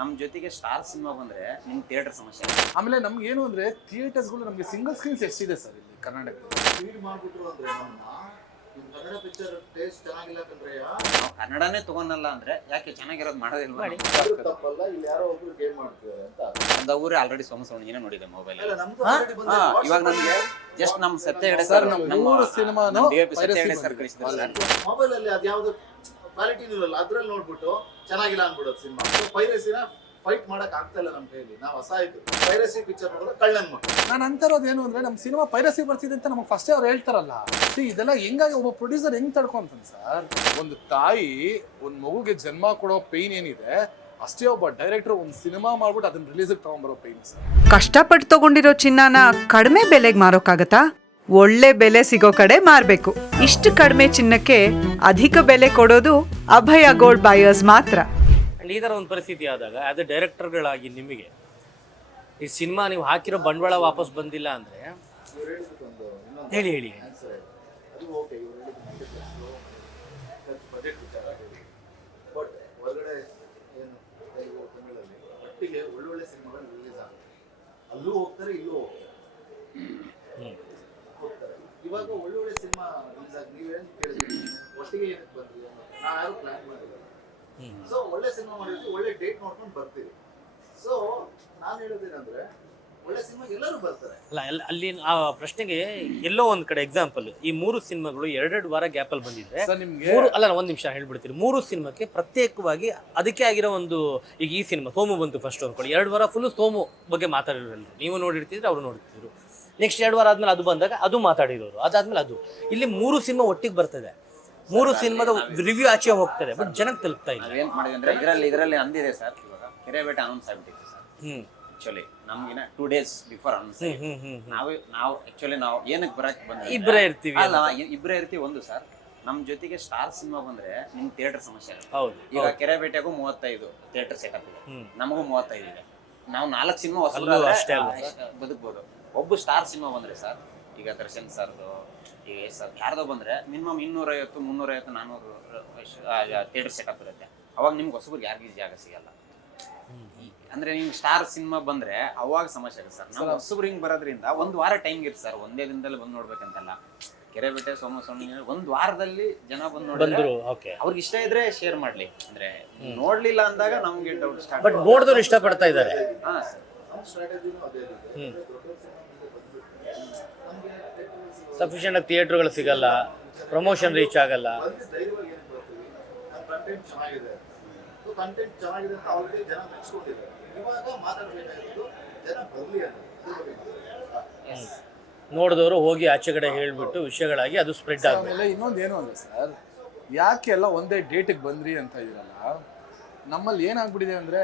ನಮ್ಮ ಜೊತೆಗೆ star cinema ಬಂದ್ರೆ ನಿಮ್ ಥಿಯೇಟರ್ ಸಮಸ್ಯೆ. ಆಮೇಲೆ ನಮ್ಗೆ ಏನು ಅಂದ್ರೆ ಥಿಯೇಟರ್ಸ್ಗಳು ನಮಗೆ ಸಿಂಗಲ್ ಸ್ಕ್ರೀನ್ಸ್ ಎಷ್ಟಿದೆ ಸರ್ ಇಲ್ಲಿ ಕರ್ನಾಟಕದಲ್ಲಿ. ಫೀಡ್ ಮಾಡ್ಬಿಟ್ರು ಅಂದ್ರೆ ನಮ್ಮನ್ನ ನಿಮ್ ಕನ್ನಡ ಪಿಕ್ಚರ್ ಟೇಸ್ಟ್ ಚೆನ್ನಾಗಿಲ್ಲ ಕಂಡ್ರೆ ನಾವು ಕನ್ನಡನೇ ತಗೊಳಲ್ಲ ಅಂದ್ರೆ ಯಾಕೆ ಚೆನ್ನಾಗಿರೋದು ಮಾಡೋದಿಲ್ವಾ? ತಪ್ಪಲ್ಲ, ಇಲ್ಲಿ ಯಾರೋ ಒಬ್ರು ಗೇಮ್ ಮಾಡ್ತಿದ್ದಾರೆ ಅಂತ ಅದ ಊರೇ ಆಲ್ರೆಡಿ ಸೋಮಸವಣಿಗೆ ನೋಡಿದೆ ಮೊಬೈಲ್. ಅಲ್ಲ ನಮ್ದು already ಬಂದಿದೆ. ಇವಾಗ ನಮ್ಗೆ ಜಸ್ಟ್ ನಮ್ ಸತ್ಯ ಹೆಡೆ ಸರ್ ಸರ್ ನಮ್ಮ ಮೂರು ಸಿನಿಮಾನು ಸತ್ಯ ಹೆಡೆ ಸರ್ ಕಳಿಸಿದ್ರು ಸರ್. ಮೊಬೈಲ್ ಅಲ್ಲಿ ಅದ್ಯಾವ್ದು ಕ್ವಾಲಿಟಿನೂ ಇರಲ್ಲ, ಅದ್ರಲ್ಲಿ ನೋಡ್ಬಿಟ್ಟು ಚೆನ್ನಾಗಿಲ್ಲ ಅನ್ಬಿಡೋದು ಸಿನಿಮಾ. ಪೈರಸಿನ ಫೈಟ್ ಮಾಡಕ್ ಆಗ್ತಾ ಇಲ್ಲ ನಮ್ಮ ಕೈಯಲ್ಲಿ. ನಾವು ಅಸಹಾಯಕ ಪೈರಸಿ ಪಿಕ್ಚರ್ ನೋಡಿದ್ರೆ ಕಳ್ಳನ್ ಮಕ್ಕಳು. ನಾನು ಅಂತಾರೋದು ಏನು ಅಂದ್ರೆ ನಮ್ಮ ಸಿನಿಮಾ ಪೈರಸಿ ಬರ್ತಿದೆ ಅಂತ ನಮಗೆ ಫಸ್ಟೇ ಅವ್ರು ಹೇಳ್ತಾರಲ್ಲ. ಇದೆಲ್ಲ ಹೆಂಗಾಗಿ ಒಬ್ಬ ಪ್ರೊಡ್ಯೂಸರ್ ಹೆಂಗ್ ತಡ್ಕೊಂತಾನೆ ಸರ್? ಒಂದು ತಾಯಿ ಒಂದು ಮಗುಗೆ ಜನ್ಮ ಕೊಡೋ ಪೇನ್ ಏನಿದೆ ಅಷ್ಟೇ ಒಬ್ಬ ಡೈರೆಕ್ಟರ್ ಒಂದು ಸಿನಿಮಾ ಮಾಡ್ಬಿಟ್ಟು ಅದನ್ನ ರಿಲೀಸ್ಗೆ ತಗೊಂಡ್ಬರೋ ಪೇನ್ ಸರ್. ಕಷ್ಟಪಟ್ಟು ತಗೊಂಡಿರೋ ಚಿನ್ನನ ಕಡಿಮೆ ಬೆಲೆಗೆ ಮಾರೋಕ್ಕಾಗತ್ತಾ? ಒಳ್ಳೆ ಬೆಲೆ ಸಿಗೋ ಕಡೆ ಮಾರಬೇಕು. ಇಷ್ಟು ಕಡಿಮೆ ಚಿನ್ನಕ್ಕೆ ಅಧಿಕ ಬೆಲೆ ಕೊಡೋದು ಅಭಯ ಗೋಲ್ಡ್ ಬಯರ್ಸ್ ಮಾತ್ರ. ಈ ಥರ ಒಂದು ಪರಿಸ್ಥಿತಿ ಆದಾಗ ಆ್ಯಸ್ ಎ ಡೈರೆಕ್ಟರ್ಗಳಾಗಿ ನಿಮಗೆ ಈ ಸಿನಿಮಾ ನೀವು ಹಾಕಿರೋ ಬಂಡವಾಳ ವಾಪಸ್ ಬಂದಿಲ್ಲ ಅಂದರೆ ಇವ್ರು ಹೇಳಿದ್ದೊಂದು ಇನ್ನೊಂದು ಹೇಳಿ ಹೇಳಿ ಆನ್ಸರ್ ಇದೆ. ಅದು ಓಕೆ, ಇವ್ರು ಹೇಳಿದ್ದು ಖರ್ಚು ಬಜೆಟ್ ವಿಚಾರ ಹೇಳಿ. ಬಟ್ ಹೊರಗಡೆ ಏನು ತೆಲುಗು ತಮಿಳಲ್ಲಿ ಒಟ್ಟಿಗೆ ಒಳ್ಳೊಳ್ಳೆ ಸಿನಿಮಾಗಳು ರಿಲೀಸ್ ಆಗುತ್ತೆ. ಅಲ್ಲೂ ಹೋಗ್ತಾರೆ, ಇಲ್ಲೂ ಹೋಗ್ತಾರೆ. ಇವಾಗ ಒಳ್ಳೊಳ್ಳೆ ಸಿನಿಮಾ ರಿಲೀಸ್ ಆಗಿ ನೀವೇನು ಕೇಳಿದ್ರಿ, ಒಟ್ಟಿಗೆ ಏನಕ್ಕೆ ಬಂದ್ರಿ ಅನ್ನೋದು ನಾವು ಯಾರು ಪ್ಲಾನ್ ಮಾಡಿಲ್ಲ. ಸೊ ಒಳ್ಳೆ ಸಿನಿಮಾ ಮಾಡಿರ್ತೀವಿ, ಒಳ್ಳೆ ಡೇಟ್ ನೋಡ್ಕೊಂಡು ಬರ್ತೀವಿ. ಸೊ ನಾನು ಹೇಳೋದೇನಂದ್ರೆ ಒಳ್ಳೆ ಸಿನಿಮಾ ಎಲ್ಲರೂ ಬರ್ತಾರೆ. ಅಲ್ಲ ಅಲ್ಲಿ ಆ ಪ್ರಶ್ನೆಗೆ ಎಲ್ಲೋ ಒಂದು ಕಡೆ ಎಕ್ಸಾಂಪಲ್, ಈ 3 ಸಿನಿಮಾಗಳು 2 ವಾರ ಗ್ಯಾಪಲ್ಲಿ ಬಂದಿದ್ರೆ ಸರ್ ನಿಮ್ಗೆ 3 ಅಲ್ಲ ಒಂದು ನಿಮಿಷ ಹೇಳ್ಬಿಡ್ತೀರಿ, 3 ಸಿನಿಮಾಕ್ಕೆ ಪ್ರತ್ಯೇಕವಾಗಿ ಅದಕ್ಕೆ ಆಗಿರೋ ಒಂದು, ಈಗ ಈ ಸಿನಿಮಾ ಸೋಮು ಬಂತು ಫಸ್ಟ್ ಅಂದ್ಕೊಳ್ಳಿ, 2 ವಾರ ಫುಲ್ಲು ಸೋಮು ಬಗ್ಗೆ ಮಾತಾಡಿರೋರು, ನೀವು ನೋಡಿರ್ತಿದ್ರೆ ಅವರು ನೋಡ್ತಿದ್ರು. ನೆಕ್ಸ್ಟ್ 2 ವಾರ ಆದ್ಮೇಲೆ ಅದು ಬಂದಾಗ ಅದು ಮಾತಾಡಿರೋರು, ಅದಾದ್ಮೇಲೆ ಅದು. ಇಲ್ಲಿ 3 ಸಿನಿಮಾ ಒಟ್ಟಿಗೆ ಬರ್ತದೆ, 3 ಸಿನಿಮಾದ ರಿವ್ಯೂ ಆಚೆ ಹೋಗ್ತದೆ, ಬಟ್ ಜನಕ್ಕೆ ತಲುಪ್ತಾ ಇಲ್ಲ. ನಾವೇನ್ ಮಾಡಿದ್ವಿ ಅಂದ್ರೆ ಇದರಲ್ಲಿ ಅಂದಿದೆ ಸರ್. ಇವಾಗ ಕೆರೆಬೇಟೆ ಅನೌನ್ಸ್ ಆಗ್ಬಿಟ್ಟಿತ್ತು ಸರ್. ಆಕ್ಚುಲಿ ನಮ್ಗಿನ 2 days ಬಿಫೋರ್ ಅನೌನ್ಸ್. ನಾವು ಆಕ್ಚುಲಿ ನಾವು ಏನಕ್ಕೆ ಬರಕ್ ಬಂದ್ರೆ ಇಬ್ಬರೇ ಇರ್ತೀವಿ. ಅಲ್ಲ ಇಬ್ಬರೇ ಇರ್ತೀವಿ. ಒಂದು ಸರ್, ನಮ್ ಜೊತೆಗೆ ಸ್ಟಾರ್ ಸಿನಿಮಾ ಬಂದ್ರೆ ನಿಮ್ ಥಿಯೇಟರ್ ಸಮಸ್ಯೆ ಆಗುತ್ತೆ. ಹೌದು. ಈಗ ಕೆರೆಬೇಟೆಗೂ 35 ಥಿಯೇಟರ್ ಸೆಟಪ್ ಇದೆ, ನಮಗೂ 35 ಇದೆ. ನಾವು 4 ಸಿನಿಮಾ ಅಷ್ಟೇ ಬದುಕ್ಬೋದು. ಒಬ್ಬ ಸ್ಟಾರ್ ಸಿನಿಮಾ ಬಂದ್ರೆ ಸರ್, ಈಗ ದರ್ಶನ್ ಸರ್ದು, ಈಗ ಸರ್ ಯಾರ್ದೋ ಬಂದ್ರೆ ಮಿನಿಮಮ್ 250, 350, 400 ಥಿಯೇಟರ್ ಸೆಟಪ್ ಇರುತ್ತೆ. ಅವಾಗ ನಿಮ್ಗೆ ಹೊಸಬ್ರಿಗೆ ಯಾರಿಗೂ ಜಾಗ ಸಿಗಲ್ಲ. ಅಂದ್ರೆ ನಿಮ್ಗೆ ಸ್ಟಾರ್ ಸಿನಿಮಾ ಬಂದ್ರೆ ಅವಾಗ ಸಮಸ್ಯೆ ಆಗುತ್ತೆ ಸರ್. ನಾವು ಹೊಸಬ್ರು ಹಿಂಗ್ ಬರೋದ್ರಿಂದ 1 ವಾರ ಟೈಮ್ ಇರುತ್ತೆ ಸರ್. ಒಂದೇ ದಿನದಲ್ಲಿ ಬಂದು ನೋಡ್ಬೇಕಂತಲ್ಲ. ಕೆರೆಬೇಟೆ ಸೋಮಸ್ವಾಮಿ 1 ವಾರದಲ್ಲಿ ಜನ ಬಂದು ನೋಡಿದ್ರು, ಅವ್ರಿಗೆ ಇಷ್ಟ ಇದ್ರೆ ಶೇರ್ ಮಾಡ್ಲಿ. ಅಂದ್ರೆ ನೋಡ್ಲಿಲ್ಲ ಅಂದಾಗ ನಮ್ಗೆ ಡೌಟ್ ಸ್ಟಾರ್ಟ್. ಬಟ್ ನೋಡಿದವ್ರು ಇಷ್ಟಪಡ್ತಾ ಇದ್ದಾರೆ. ಹಾ ಸರ್, ನಮ್ಮ ಸ್ಟ್ರಾಟಜಿನೂ ಅದೇ ಇದೆ. ಸಫಿಷಿಯಂಟ್ ಆಗಿ ಥಿಯೇಟರ್ಗಳು ಸಿಗಲ್ಲ, ಪ್ರಮೋಷನ್ ರೀಚ್ ಆಗಲ್ಲ. ಧೈರ್ಯವಾಗಿ ಏನಕ್ಕೆ ಬರ್ತೀವಿ, ನಮ್ಮ ಕಂಟೆಂಟ್ ಚೆನ್ನಾಗಿದೆ. ಸೊ ಕಂಟೆಂಟ್ ಚೆನ್ನಾಗಿದೆ ಅಂತ ಆಲ್ರೆಡಿ ಜನ ಮೆಚ್ಕೊಂಡಿದ್ದಾರೆ. ಇವಾಗ ಮಾತಾಡಬೇಕಾಗಿರೋದು ಜನ ಬರಲಿ ಅಂತ. ನೋಡಿದವರು ಹೋಗಿ ಆಚೆ ಕಡೆ ಹೇಳ್ಬಿಟ್ಟು ವಿಷಯಗಳಾಗಿ ಅದು ಸ್ಪ್ರೆಡ್ ಆಗುತ್ತೆ. ಆಮೇಲೆ ಇನ್ನೊಂದು ಏನು ಅಂದ್ರೆ ಸರ್, ಯಾಕೆ ಎಲ್ಲ ಒಂದೇ ಡೇಟಿಗೆ ಬಂದ್ರಿ ಅಂತ ಇದ್ರಲ್ಲ, ನಮ್ಮಲ್ಲಿ ಏನಾಗ್ಬಿಟ್ಟಿದೆ ಅಂದ್ರೆ,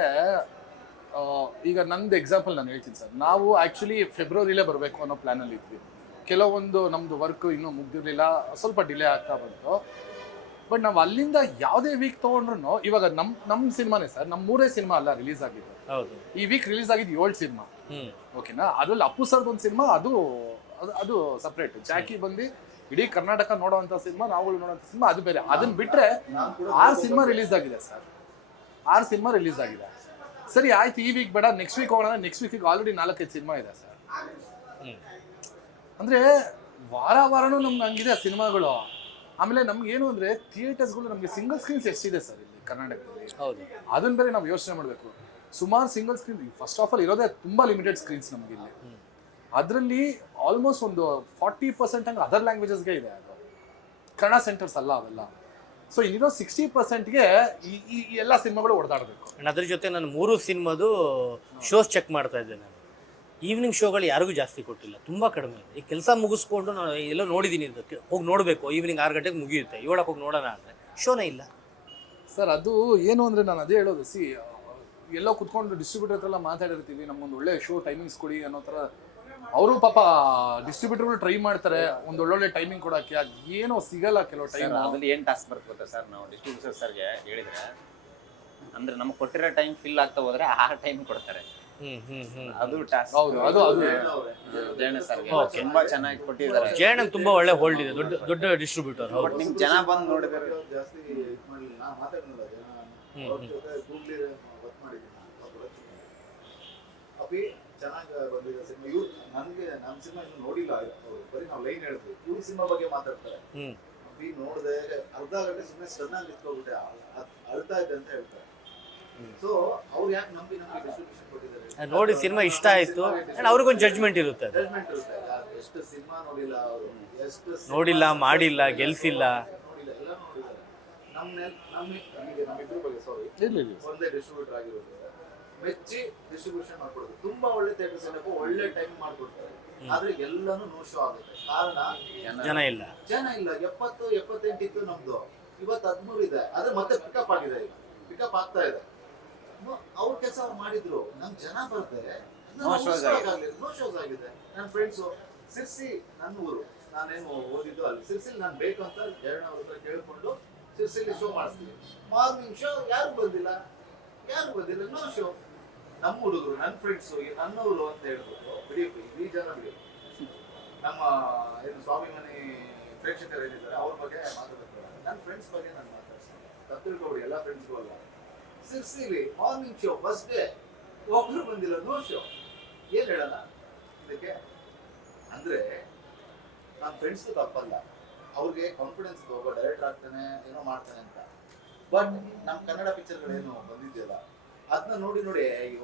ಈಗ ನಂದು ಎಕ್ಸಾಂಪಲ್ ನಾನು ಹೇಳ್ತೀನಿ ಸರ್. ನಾವು ಆ್ಯಕ್ಚುಲಿ ಫೆಬ್ರವರಿಲೇ ಬರಬೇಕು ಅನ್ನೋ ಪ್ಲ್ಯಾನಲ್ಲಿ ಇದ್ವಿ. ಕೆಲವೊಂದು ನಮ್ಮದು ವರ್ಕ್ ಇನ್ನೂ ಮುಗ್ದಿರಲಿಲ್ಲ, ಸ್ವಲ್ಪ ಡಿಲೇ ಆಗ್ತಾ ಬಂತು. ಬಟ್ ನಾವು ಅಲ್ಲಿಂದ ಯಾವುದೇ ವೀಕ್ ತೊಗೊಂಡ್ರು, ಇವಾಗ ನಮ್ಮ ಸಿನಿಮಾನೇ ಸರ್, ನಮ್ಮ 3 ಸಿನಿಮಾ ಅಲ್ಲ ರಿಲೀಸ್ ಆಗಿದ್ದು. ಹೌದು. ಈ ವೀಕ್ ರಿಲೀಸ್ ಆಗಿದ್ದು 7 ಸಿನಿಮಾ. ಓಕೆನಾ? ಅದ್ರಲ್ಲಿ ಅಪ್ಪು ಸರ್ದು ಒಂದು ಸಿನಿಮಾ, ಅದು ಸಪ್ರೇಟ್. ಜಾಕಿ ಬಂದು ಇಡೀ ಕರ್ನಾಟಕ ನೋಡೋವಂಥ ಸಿನಿಮಾ, ನಾವುಗಳು ನೋಡೋವಂಥ ಸಿನಿಮಾ, ಅದು ಬೇರೆ. ಅದನ್ನ ಬಿಟ್ಟರೆ 6 ಸಿನಿಮಾ ರಿಲೀಸ್ ಆಗಿದೆ ಸರ್. 6 ಸಿನಿಮಾ ರಿಲೀಸ್ ಆಗಿದೆ. ಸರಿ ಆಯ್ತು, ಈ ವೀಕ್ ಬೇಡ, ನೆಕ್ಸ್ಟ್ ವೀಕ್ ಹೋಗೋಣ. ನೆಕ್ಸ್ಟ್ ವೀಕಿಗೆ ಆಲ್ರೆಡಿ 4-5 ಸಿನಿಮಾ ಇದೆ ಸರ್. ಅಂದರೆ ವಾರನೂ ನಮ್ಗೆ ಹಂಗಿದೆ ಸಿನಿಮಾಗಳು. ಆಮೇಲೆ ನಮ್ಗೆ ಏನು ಅಂದರೆ ಥಿಯೇಟರ್ಸ್ಗಳು ನಮಗೆ ಸಿಂಗಲ್ ಸ್ಕ್ರೀನ್ಸ್ ಎಷ್ಟಿದೆ ಸರ್ ಇಲ್ಲಿ ಕರ್ನಾಟಕದಲ್ಲಿ. ಹೌದು. ಅದನ್ನ ಬೇರೆ ನಾವು ಯೋಚನೆ ಮಾಡಬೇಕು. ಸುಮಾರು single screen, first of all ಇರೋದೇ ತುಂಬ ಲಿಮಿಟೆಡ್ ಸ್ಕ್ರೀನ್ಸ್ ನಮ್ಗೆ ಇಲ್ಲಿ. ಅದರಲ್ಲಿ ಆಲ್ಮೋಸ್ಟ್ ಒಂದು 40% ಹಂಗೆ ಅದರ್ ಲ್ಯಾಂಗ್ವೇಜಸ್ಗೆ ಇದೆ. ಅದು ಕನ್ನಡ ಸೆಂಟರ್ಸ್ ಅಲ್ಲ ಅವೆಲ್ಲ. ಸೊ ಇಲ್ಲಿರೋ 60%ಗೆ ಈ ಎಲ್ಲ ಸಿನಿಮಾಗಳು ಹೊಡೆದಾಡಬೇಕು. ಅದ್ರ ಜೊತೆ ನಾನು 3 ಸಿನಿಮಾದು ಶೋಸ್ ಚೆಕ್ ಮಾಡ್ತಾ ಇದ್ದೆ. ನಾನು ಈವ್ನಿಂಗ್ ಶೋಗಳು ಯಾರಿಗೂ ಜಾಸ್ತಿ ಕೊಟ್ಟಿಲ್ಲ, ತುಂಬ ಕಡಿಮೆ ಇದೆ. ಈ ಕೆಲಸ ಮುಗಿಸ್ಕೊಂಡು ನಾನು ಎಲ್ಲೋ ನೋಡಿದ್ದೀನಿ, ಇದಕ್ಕೆ ಹೋಗಿ ನೋಡಬೇಕು, ಈವ್ನಿಂಗ್ 6 ಗಂಟೆಗೆ ಮುಗಿಯುತ್ತೆ, 7ಕ್ಕೆ ಹೋಗಿ ನೋಡೋಣ ಅಂದರೆ ಶೋನೇ ಇಲ್ಲ ಸರ್. ಅದು ಏನು ಅಂದರೆ, ನಾನು ಅದೇ ಹೇಳೋದು, ಎಲ್ಲೋ ಕುತ್ಕೊಂಡು ಡಿಸ್ಟ್ರಿಬ್ಯೂಟರ್ ಹತ್ರ ಎಲ್ಲ ಮಾತಾಡಿರ್ತೀವಿ, ನಮ್ಮೊಂದು ಒಳ್ಳೆ ಶೋ ಟೈಮಿಂಗ್ಸ್ ಕೊಡಿ ಅನ್ನೋ ಥರ. ಅವರು ಪಾಪ ಡಿಸ್ಟ್ರಿಬ್ಯೂಟರ್ಗಳು ಟ್ರೈ ಮಾಡ್ತಾರೆ ಒಂದು ಒಳ್ಳೊಳ್ಳೆ ಟೈಮಿಂಗ್ ಕೊಡೋಕ್ಕೆ, ಏನೋ ಸಿಗಲ್ಲ ಕೆಲವು ಟೈಮ್. ಅದ್ರಲ್ಲಿ ಏನು ಟಾಸ್ಕ್ ಬರ್ತದೆ ಸರ್? ನಾವು ಡಿಸ್ಟ್ರಿಬ್ಯೂಟರ್ ಸರ್ಗೆ ಹೇಳಿದ್ರೆ, ಅಂದ್ರೆ ನಮ್ಗೆ ಕೊಟ್ಟಿರೋ ಟೈಮ್ ಫಿಲ್ ಆಗ್ತಾ ಹೋದ್ರೆ ಆ ಟೈಮ್ ಕೊಡ್ತಾರೆ. ಅದು ಟಾಸ್ಕ್. ಹೌದು, ಅದು ಜಯಣ್ಣ ಸರ್ಗೆ ತುಂಬಾ ಚೆನ್ನಾಗಿ ಕೊಟ್ಟಿದ್ದಾರೆ. ಜಯಣ್ಣ ತುಂಬಾ ಒಳ್ಳೆ ಹೋಲ್ಡ್ ಇದೆ, ದೊಡ್ಡ ಡಿಸ್ಟ್ರಿಬ್ಯೂಟರ್. ಬಟ್ ನಿಮ್ ಜನ ಬಂದು ನೋಡಿದ್ರೆ ಜಾಸ್ತಿ ಇದು ಮಾಡಲಿಲ್ಲ. ನಾನು ಮಾತಾಡಲಿಲ್ಲ ಜನ ಅವ್ರ ಜೊತೆ ಗೂಗ್ಲಿ ವರ್ಕ್ ಮಾಡಿದ್ದೀನಿ. ಅಭಿ ಚೆನ್ನಾಗಿ ಬಂದಿದೆ ಸಿನಿಮಾ. ಇವ್ರು ನನ್ಗೆ ನಮ್ಮ ಸಿನಿಮಾ ಇನ್ನೂ ನೋಡಿಲ್ಲ ಅವರು, ಬರೀ ನಾವು ಲೈನ್ ಹೇಳಿದ್ವಿ. ಇವ್ರ ಸಿನಿಮಾ ಬಗ್ಗೆ ಮಾತಾಡ್ತಾರೆ. ಅಭಿ ನೋಡಿದೆ ಅರ್ಧ ಗಂಟೆ ಸುಮ್ಮನೆ ಸಡನ್ನಾಗಿ ನಿಂತ್ಕೊಬಿಟ್ಟೆ, ಅಳ್ತಾ ಇದೆ ಅಂತ ಹೇಳ್ತಾರೆ. ಸೊ ಅವ್ರು ಯಾಕೆ ನಂಬಿ ಡಿಸ್ಟ್ರಿಬ್ಯೂಷನ್ ಕೊಟ್ಟಿದ್ದಾರೆ ನೋಡಿ ಸಿನಿಮಾ ಇಷ್ಟ ಆಯ್ತು, ಅವ್ರಿಗೊಂದು ಜಡ್ಜ್ಮೆಂಟ್ ಇರುತ್ತೆ. ಜಡ್ಜ್ಮೆಂಟ್ ಇರುತ್ತೆ. ಎಷ್ಟು ಸಿನಿಮಾ ನೋಡಿಲ್ಲ ಅವರು, ಎಷ್ಟು ನೋಡಿಲ್ಲ, ಮಾಡಿಲ್ಲ, ಗೆಲ್ಸಿಲ್ಲ, ನೋಡಿಲ್ಲ, ಎಲ್ಲ ನೋಡಿದ್ದಾರೆ. ನಮ್ಮಿಬ್ಬರ ಬಗ್ಗೆ ಒಂದೇ ಡಿಸ್ಟ್ರಿಬ್ಯೂಟರ್ ಆಗಿರೋದು ಮೆಚ್ಚಿ ಡಿಸ್ಟ್ರಿಬ್ಯೂಷನ್ ಮಾಡ್ಕೊಡೋದು. ತುಂಬಾ ಒಳ್ಳೆ ಥಿಯೇಟರ್ ಸೆಟಪ್, ಒಳ್ಳೆ ಟೈಮ್ ಮಾಡ್ಕೊಡ್ತಾರೆ. ಆದ್ರೆ ಎಲ್ಲಾನು ನೋ ಶೋ ಆಗುತ್ತೆ. ಕಾರಣ ಜನ ಇಲ್ಲ. 70-78 ಇತ್ತು ನಮ್ದು, ಇವತ್ತು 13 ಇದೆ. ಆದ್ರೆ ಮತ್ತೆ ಪಿಕಪ್ ಆಗಿದೆ, ಈಗ ಪಿಕಪ್ ಆಗ್ತಾ ಇದೆ. ಅವ್ರ ಕೆಲಸ ಅವ್ರು ಮಾಡಿದ್ರು, ನಮ್ ಜನ ಬರ್ತಾರೆ, ನೋ ಶೋಸ್ ಆಗಿದೆ. ನನ್ನ ಫ್ರೆಂಡ್ಸು ಸಿರ್ಸಿ, ನನ್ನ ಊರು, ನಾನೇನು ಓದಿದ್ದು ಅಲ್ಲಿ ಸಿರ್ಸಿಲಿ, ನಾನು ಬೇಕು ಅಂತ ಜಯಣ್ಣ ಅವ್ರ ಹತ್ರ ಕೇಳ್ಕೊಂಡು ಸಿರ್ಸಿಲಿ ಶೋ ಮಾಡಿಸ್ತೀವಿ. ಮಾರ್ನಿಂಗ್ ಶೋ ಯಾರು ಬಂದಿಲ್ಲ, ನೋ ಶೋ. ನಮ್ಮ ಹುಡುಗರು, ನನ್ನ ಫ್ರೆಂಡ್ಸು, ನನ್ನವರು ಅಂತ ಹೇಳ್ಬಿಟ್ಟು ಬಿಡಿ, ಇಡೀ ಜನ ಬಿಡಿ, ನಮ್ಮ ಏನು ಸ್ವಾಭಿಮಾನಿ ಪ್ರೇಕ್ಷಕರು ಏನಿದ್ದಾರೆ ಅವ್ರ ಬಗ್ಗೆ ಮಾತಾಡ್ತಾರೆ. ನನ್ನ ಫ್ರೆಂಡ್ಸ್ ಬಗ್ಗೆ ನಾನು ಮಾತಾಡ್ತೀನಿ, ತಿಳ್ಕೊಬಿಡಿ, ಎಲ್ಲ ಫ್ರೆಂಡ್ಸ್ಗೂ ಅಲ್ಲ. ಸಿರ್ಸಿಲಿ ಮಾರ್ನಿಂಗ್ ಶೋ ಫಸ್ಟ್ ಡೇ, ಒಬ್ರು ಬಂದಿಲ್ಲ, ನೋ ಶೋ. ಏನ್ ಹೇಳೋಣ ಇದಕ್ಕೆ ಅಂದ್ರೆ? ನನ್ನ ಫ್ರೆಂಡ್ಸ್ಗೂ ತಪ್ಪಲ್ಲ, ಅವ್ರಿಗೆ ಕಾನ್ಫಿಡೆನ್ಸ್ ಒಬ್ಬ ಡೈರೆಕ್ಟರ್ ಆಗ್ತಾನೆ, ಏನೋ ಮಾಡ್ತಾನೆ ಅಂತ. ಬಟ್ ನಮ್ಮ ಕನ್ನಡ ಪಿಕ್ಚರ್ಗಳೇನು ಬಂದಿದೆಯಲ್ಲ, ಅದನ್ನ ನೋಡಿ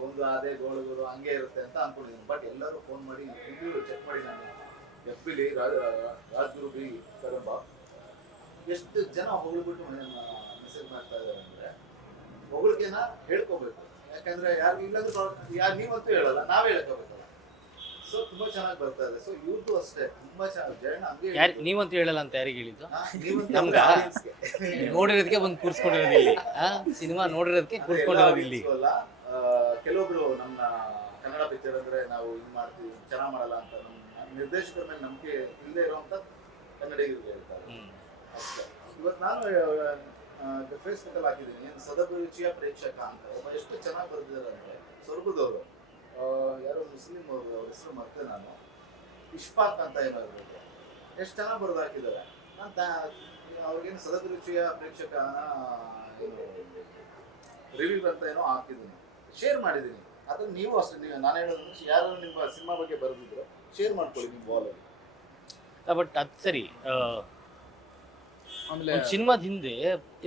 ಒಂದು ಅದೇ ಗೋಳುಗಳು ಹಂಗೆ ಇರುತ್ತೆ ಅಂತ ಅನ್ಕೊಂಡಿದ್ದೀನಿ. ಬಟ್ ಎಲ್ಲರೂ ಫೋನ್ ಮಾಡಿ ರಿವ್ಯೂ ಚೆಕ್ ಮಾಡಿ, ನಾನು FB-ಲಿ ರಾಜ್ಗುರು ಬಿ ತಗೊಂಬ ಎಷ್ಟು ಜನ ಹೊಗಳ್ಬಿಟ್ಟು ಮೆಸೇಜ್ ಮಾಡ್ತಾ ಇದ್ದಾರೆ ಅಂದ್ರೆ, ಹೊಗಳಿಕೆನ ಹೇಳ್ಕೋಬೇಕು. ಯಾಕಂದ್ರೆ ಯಾರು ಇಲ್ಲಾಂದ್ರೂ ಯಾರು ನೀವಂತೂ ಹೇಳಲ್ಲ, ನಾವೇ ಹೇಳ್ಕೋಬೇಕಲ್ಲ. ಸೊ ತುಂಬಾ ಚೆನ್ನಾಗಿ ಬರ್ತಾ ಇದೆ. ಸೊ ಇವ್ರದ್ದು ಅಷ್ಟೇ ತುಂಬಾ ಚೆನ್ನಾಗಿ. ಜಯಣ್ಣ ಹಂಗೆ ನೀವಂತೂ ಹೇಳಲ್ಲ ಅಂತ ಯಾರಿಗೆ ಹೇಳಿದ್ದು? ನಮ್ಗ ನೋಡಿರೋದಕ್ಕೆ ಬಂದು ಕೂರ್ಸ್ಕೊಂಡಿರೋದು ಇಲ್ಲಿ, ಸಿನಿಮಾ ನೋಡಿರೋದಕ್ಕೆ ಕೂರ್ಸ್ಕೊಂಡಿರೋದು ಇಲ್ಲಿ. ಕೆಲವೊಬ್ರು ನಮ್ಮ ಕನ್ನಡ ಪಿಕ್ಚರ್ ಅಂದ್ರೆ ನಾವು ಹಿಂಗ್ ಮಾಡ್ತೀವಿ, ಚೆನ್ನಾಗ್ ಮಾಡಲ್ಲ ಅಂತ ನಮ್ಮ ನಿರ್ದೇಶಕರ ಮೇಲೆ ನಂಬಿಕೆ ಇಲ್ಲದೆ ಇರುವಂತ ಕನ್ನಡಿಗರಿಗೆ ಹೇಳ್ತಾರೆ ಅಷ್ಟೇ. ಇವತ್ತು ನಾನು ಫೇಸ್ಬುಕ್ ಅಲ್ಲಿ ಹಾಕಿದ್ದೀನಿ, ಏನು ಸದಭಿರುಚಿಯ ಪ್ರೇಕ್ಷಕ ಅಂತ. ಒಬ್ಬ ಎಷ್ಟು ಚೆನ್ನಾಗಿ ಬರ್ತಿದ್ದಾರೆ ಅಂದ್ರೆ, ಸ್ವರ್ಗದವರು ಯಾರೋ ಮುಸ್ಲಿಂ ಅವ್ರ ಹೆಸರು ಮತ್ತೆ ನಾನು ಇಶ್ಫಾಕ್ ಅಂತ ಏನೋ ಇರ್ಬೋದು, ಎಷ್ಟು ಚೆನ್ನಾಗಿ ಬರೆದು ಹಾಕಿದ್ದಾರೆ. ಅಂತ ಅವ್ರಿಗೇನು ಸದಭಿರುಚಿಯ ಪ್ರೇಕ್ಷಕನ ಏನು ರಿವ್ಯೂ ಅಂತ ಏನೋ ಹಾಕಿದ್ದೀನಿ, ಶೇರ್ ಮಾಡಿದ್ದೀನಿ. ಅದನ್ನ ನೀವು ಅಷ್ಟೇ, ನಾನು ಹೇಳೋದು ಯಾರು ನಿಮ್ಮ ಸಿನಿಮಾ ಬಗ್ಗೆ ಬರೆದಿದ್ರು ಶೇರ್ ಮಾಡ್ಕೊಳ್ಳಿ ನಿಮ್ಮ ವಾಲಲ್ಲಿ. ಬಟ್ ಅದು ಸರಿ. ಆಮೇಲೆ ಸಿನಿಮಾದ ಹಿಂದೆ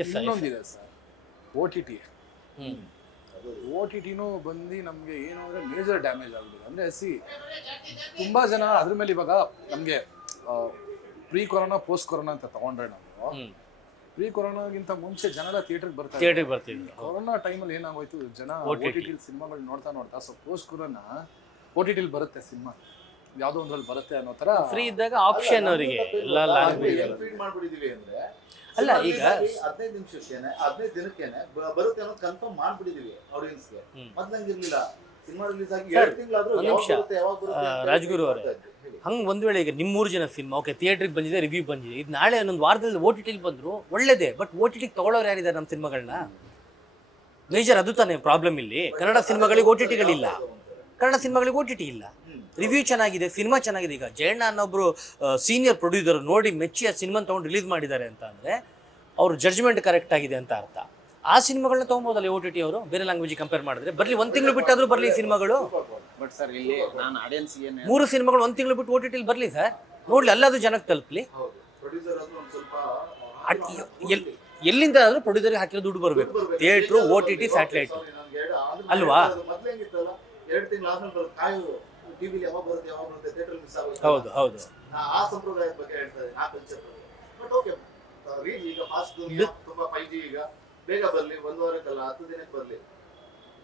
ಇನ್ನೊಂದಿದೆ ಸರ್, OTT. OTTನೂ ಬಂದು ನಮಗೆ ಏನು ಅಂದರೆ ಮೇಜರ್ ಡ್ಯಾಮೇಜ್ ಆಗಿದೆ. ಅಂದರೆ ತುಂಬ ಜನ ಅದ್ರ ಮೇಲೆ ಇವಾಗ ನಮಗೆ ಪ್ರೀ ಕೊರೋನಾ ಪೋಸ್ಟ್ ಕೊರೋನಾ ಅಂತ ತಗೊಂಡ್ರೆ, ನಾವು ಪ್ರೀ ಕೊರೋನಾಗಿಂತ ಮುಂಚೆ ಜನ ಥಿಯೇಟರ್ಗೆ ಬರ್ತಿದ್ರು. ಕೊರೋನಾ ಟೈಮಲ್ಲಿ ಏನಾಗೋಯ್ತು, ಜನ OTT ಸಿನಿಮಾಗಳು ನೋಡ್ತಾ ಸೊ ಪೋಸ್ಟ್ ಕೊರೋನಾ OTT ಬರುತ್ತೆ ಸಿನಿಮಾ, ಯಾವುದೋ ಒಂದ್ರಲ್ಲಿ ಬರುತ್ತೆ ಅನ್ನೋ ಥರ ಫ್ರೀ ಇದ್ದಾಗ ಆಪ್ಷನ್ ಅವರಿಗೆ ಎಲ್ಲ ಲ್ಯಾಂಗ್ವೇಜ್ ಫೀಡ್ ಮಾಡ್ಬಿಟ್ಟಿದೀವಿ ಅಂದ್ರೆ, ಅಲ್ಲ ಈಗ 15 ನಿಮಿಷಕ್ಕೇನೆ 15 ದಿನಕ್ಕೇನೆ ಬರುತ್ತೆ ಅನ್ನೋದು ಕನ್ಫರ್ಮ್ ಮಾಡ್ಬಿಟ್ಟಿದೀವಿ ಆಡಿಯನ್ಸ್ಗೆ. ಮೊದ್ಲಂಗಿರ್ಲಿಲ್ಲ, ಸಿನಿಮಾ ರಿಲೀಸ್ ಆಗಿ 2 ತಿಂಗಳಾದ್ರೂ ಯಾವಾಗ ಬರುತ್ತೆ ರಾಜ್ಗುರು ಅವರೇ, ಹಂಗೆ ಒಂದು ವೇಳೆ ಈಗ ನಿಮ್ಮೂರು ಜನ ಸಿನಿಮಾ ಓಕೆ ಥಿಯೇಟ್ರಿಗೆ ಬಂದಿದೆ, ರಿವ್ಯೂ ಬಂದಿದೆ, ಇದು ನಾಳೆ ಒಂದೊಂದು ವಾರದಲ್ಲಿ OTT ಬಂದ್ರು ಒಳ್ಳೇದೇ. ಬಟ್ OTT ತಗೊಳ್ಳೋರು ಯಾರಿದ್ದಾರೆ ನಮ್ಮ ಸಿನಿಮಾಗಳನ್ನ? ಮೇಜರ್ ಅದು ತಾನೇ ಪ್ರಾಬ್ಲಮ್ ಇಲ್ಲಿ. ಕನ್ನಡ ಸಿನಿಮಾಗಳಿಗೆ OTTಗಳಿಲ್ಲ, ಕನ್ನಡ ಸಿನಿಮಾಗಳಿಗೆ OTT ಇಲ್ಲ. ರಿವ್ಯೂ ಚೆನ್ನಾಗಿದೆ, ಸಿನಿಮಾ ಚೆನ್ನಾಗಿದೆ. ಈಗ ಜಯಣ್ಣ ಅನ್ನೊಬ್ರು ಸೀನಿಯರ್ ಪ್ರೊಡ್ಯೂಸರ್ ನೋಡಿ ಮೆಚ್ಚಿ ಆ ಸಿನಿಮಾ ತೊಗೊಂಡು ರಿಲೀಸ್ ಮಾಡಿದ್ದಾರೆ ಅಂತ ಅಂದರೆ ಅವ್ರ ಜಡ್ಜ್ಮೆಂಟ್ ಕರೆಕ್ಟ್ ಆಗಿದೆ ಅಂತ ಅರ್ಥ. ಆ ಸಿನಿಮಾಗಳನ್ನ ತೊಗೊಬೋದಲ್ಲ OTT ಅವರು, ಬೇರೆ ಲ್ಯಾಂಗ್ವೇಜ್ ಕಂಪೇರ್ ಮಾಡಿದ್ರೆ. ಬರಲಿ 1 ತಿಂಗಳು ಬಿಟ್ಟಾದ್ರೂ ಬರಲಿ ಸಿನಿಮಾಗಳು. ಬಟ್ ಸರ್ ಇಲ್ಲಿ ನಾನು ಆಡಿಯನ್ಸ್ ಏನು 3 ಸಿನಿಮಾಗಳು 1 ತಿಂಗಳು ಬಿಟ್ಟು OTT ಬರಲಿ ಸರ್, ನೋಡ್ಲಿ, ಅಲ್ಲಾದ್ರೂ ಜನಕ್ಕೆ ತಲುಪಲಿ. ಎಲ್ಲಿಂದ ಆದ್ರೂ ಪ್ರೊಡ್ಯೂಸರ್ಗೆ ಹಾಕಿರೋ ದುಡ್ಡು ಬರಬೇಕು. ಥಿಯೇಟ್ರು, OTT, ಸ್ಯಾಟಲೈಟ್ ಅಲ್ವಾ? 2 ತಿಂಗಳು ಆದ್ಮೇಲೆ ಕಾಯು ಟಿವಿಲಿ ಯಾವಾಗ ಬರುತ್ತೆ ಥಿಯೇಟರ್ ಮಿಸ್ ಆಗುತ್ತೆ. ಹೌದು ಹೌದು. ಆ ಸಂಪ್ರದಾಯದ ಬಗ್ಗೆ ಹೇಳ್ತಾ ಇದ್ದೀನಿ, ಆ ಕಲ್ಚರ್ ಬಗ್ಗೆ. ಬಟ್ ಓಕೆ, ಈಗ ಫಾಸ್ಟ್ ತುಂಬಾ 5G, ಈಗ ಬೇಗ ಬರಲಿ, 1 ವಾರಕ್ಕಲ್ಲ 10 ದಿನಕ್ಕೆ ಬರಲಿ.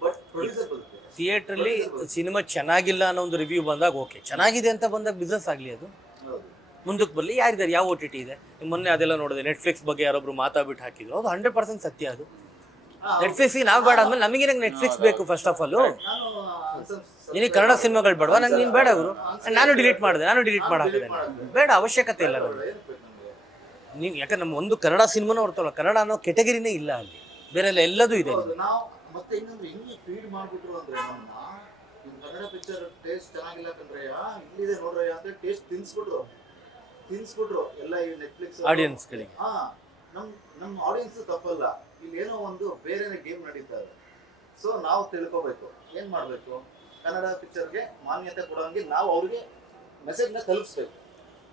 ಬಟ್ ಪ್ರೊಡ್ಯೂಸರ್ ಬರುತ್ತೆ. ಥಿಯೇಟ್ರಲ್ಲಿ ಸಿನಿಮಾ ಚೆನ್ನಾಗಿಲ್ಲ ಅನ್ನೋ ಒಂದು ರಿವ್ಯೂ ಬಂದಾಗ ಓಕೆ, ಚೆನ್ನಾಗಿದೆ ಅಂತ ಬಂದಾಗ ಬಿಸ್ನೆಸ್ ಆಗಲಿ, ಅದು ಮುಂದಕ್ಕೆ ಬರಲಿ. ಯಾರಿದ್ದಾರೆ, ಯಾವ OTT ಇದೆ? ಮೊನ್ನೆ ಅದೆಲ್ಲ ನೋಡಿದೆ, ನೆಟ್ಫ್ಲಿಕ್ಸ್ ಬಗ್ಗೆ ಯಾರೊಬ್ರು ಮಾತಾಡ್ಬಿಟ್ಟು ಹಾಕಿದ್ರು, ಅದು 100% ಸತ್ಯ. ಅದು ನೆಟ್ಫ್ಲಿಕ್ಸ್ಗೆ ನಾವು ಬೇಡ ಆದ್ಮೇಲೆ ನಮಗೆ ನೆಟ್ಫ್ಲಿಕ್ಸ್ ಬೇಕು. ಫಸ್ಟ್ ಆಫ್ ಆಲ್ ನಿನಗೆ ಕನ್ನಡ ಸಿನಿಮಾಗಳು ಬೇಡವಾ? ನಂಗೆ ನೀನು ಬೇಡ ಅವರು, ನಾನು ಡಿಲೀಟ್ ಮಾಡಾಕಿದೆ, ಬೇಡ, ಅವಶ್ಯಕತೆ ಇಲ್ಲ ನನಗೆ. ನೀವು ಯಾಕಂದ್ರೆ ನಮ್ಮ ಒಂದು ಕನ್ನಡ ಸಿನಿಮಾನೂ ಹೊರತಲ್ಲ, ಕನ್ನಡ ಅನ್ನೋ ಕೆಟಗರಿನೇ ಇಲ್ಲ ಅಲ್ಲಿ, ಬೇರೆ ಎಲ್ಲದೂ ಇದೆ. ನಾವು ಮತ್ತೆ ಇನ್ನೊಂದು ಹಿಂಗೆ ಫೀಡ್ ಮಾಡ್ಬಿಟ್ರು ಅಂದ್ರೆ ನಮ್ಮನ್ನ, ನಿಮ್ಮ ಕನ್ನಡ ಪಿಕ್ಚರ್ ಟೇಸ್ಟ್ ಚೆನ್ನಾಗಿಲ್ಲ ಕಂಡ್ರಯ್ಯ, ಇಲ್ಲಿದೆ ನೋಡ್ರಯ್ಯ ಅಂತ ಟೇಸ್ಟ್ ತಿನ್ಸ್ಬಿಟ್ರು ಎಲ್ಲ ಈ ನೆಟ್ಫ್ಲಿಕ್ಸ್ ಆಡಿಯನ್ಸ್ಗಳಿಗೆ. ನಮ್ಮ ಆಡಿಯನ್ಸ್ ತಪ್ಪಲ್ಲ, ಇಲ್ಲಿ ಏನೋ ಒಂದು ಬೇರೆನೇ ಗೇಮ್ ನಡೀತಾ ಇದೆ. ಸೊ ನಾವು ತಿಳ್ಕೊಬೇಕು, ಏನ್ ಮಾಡ್ಬೇಕು, ಕನ್ನಡ ಪಿಕ್ಚರ್ಗೆ ಮಾನ್ಯತೆ ಕೊಡೋಂಗೆ ನಾವು ಅವ್ರಿಗೆ ಮೆಸೇಜ್ನ ತಲುಪಿಸ್ಬೇಕು.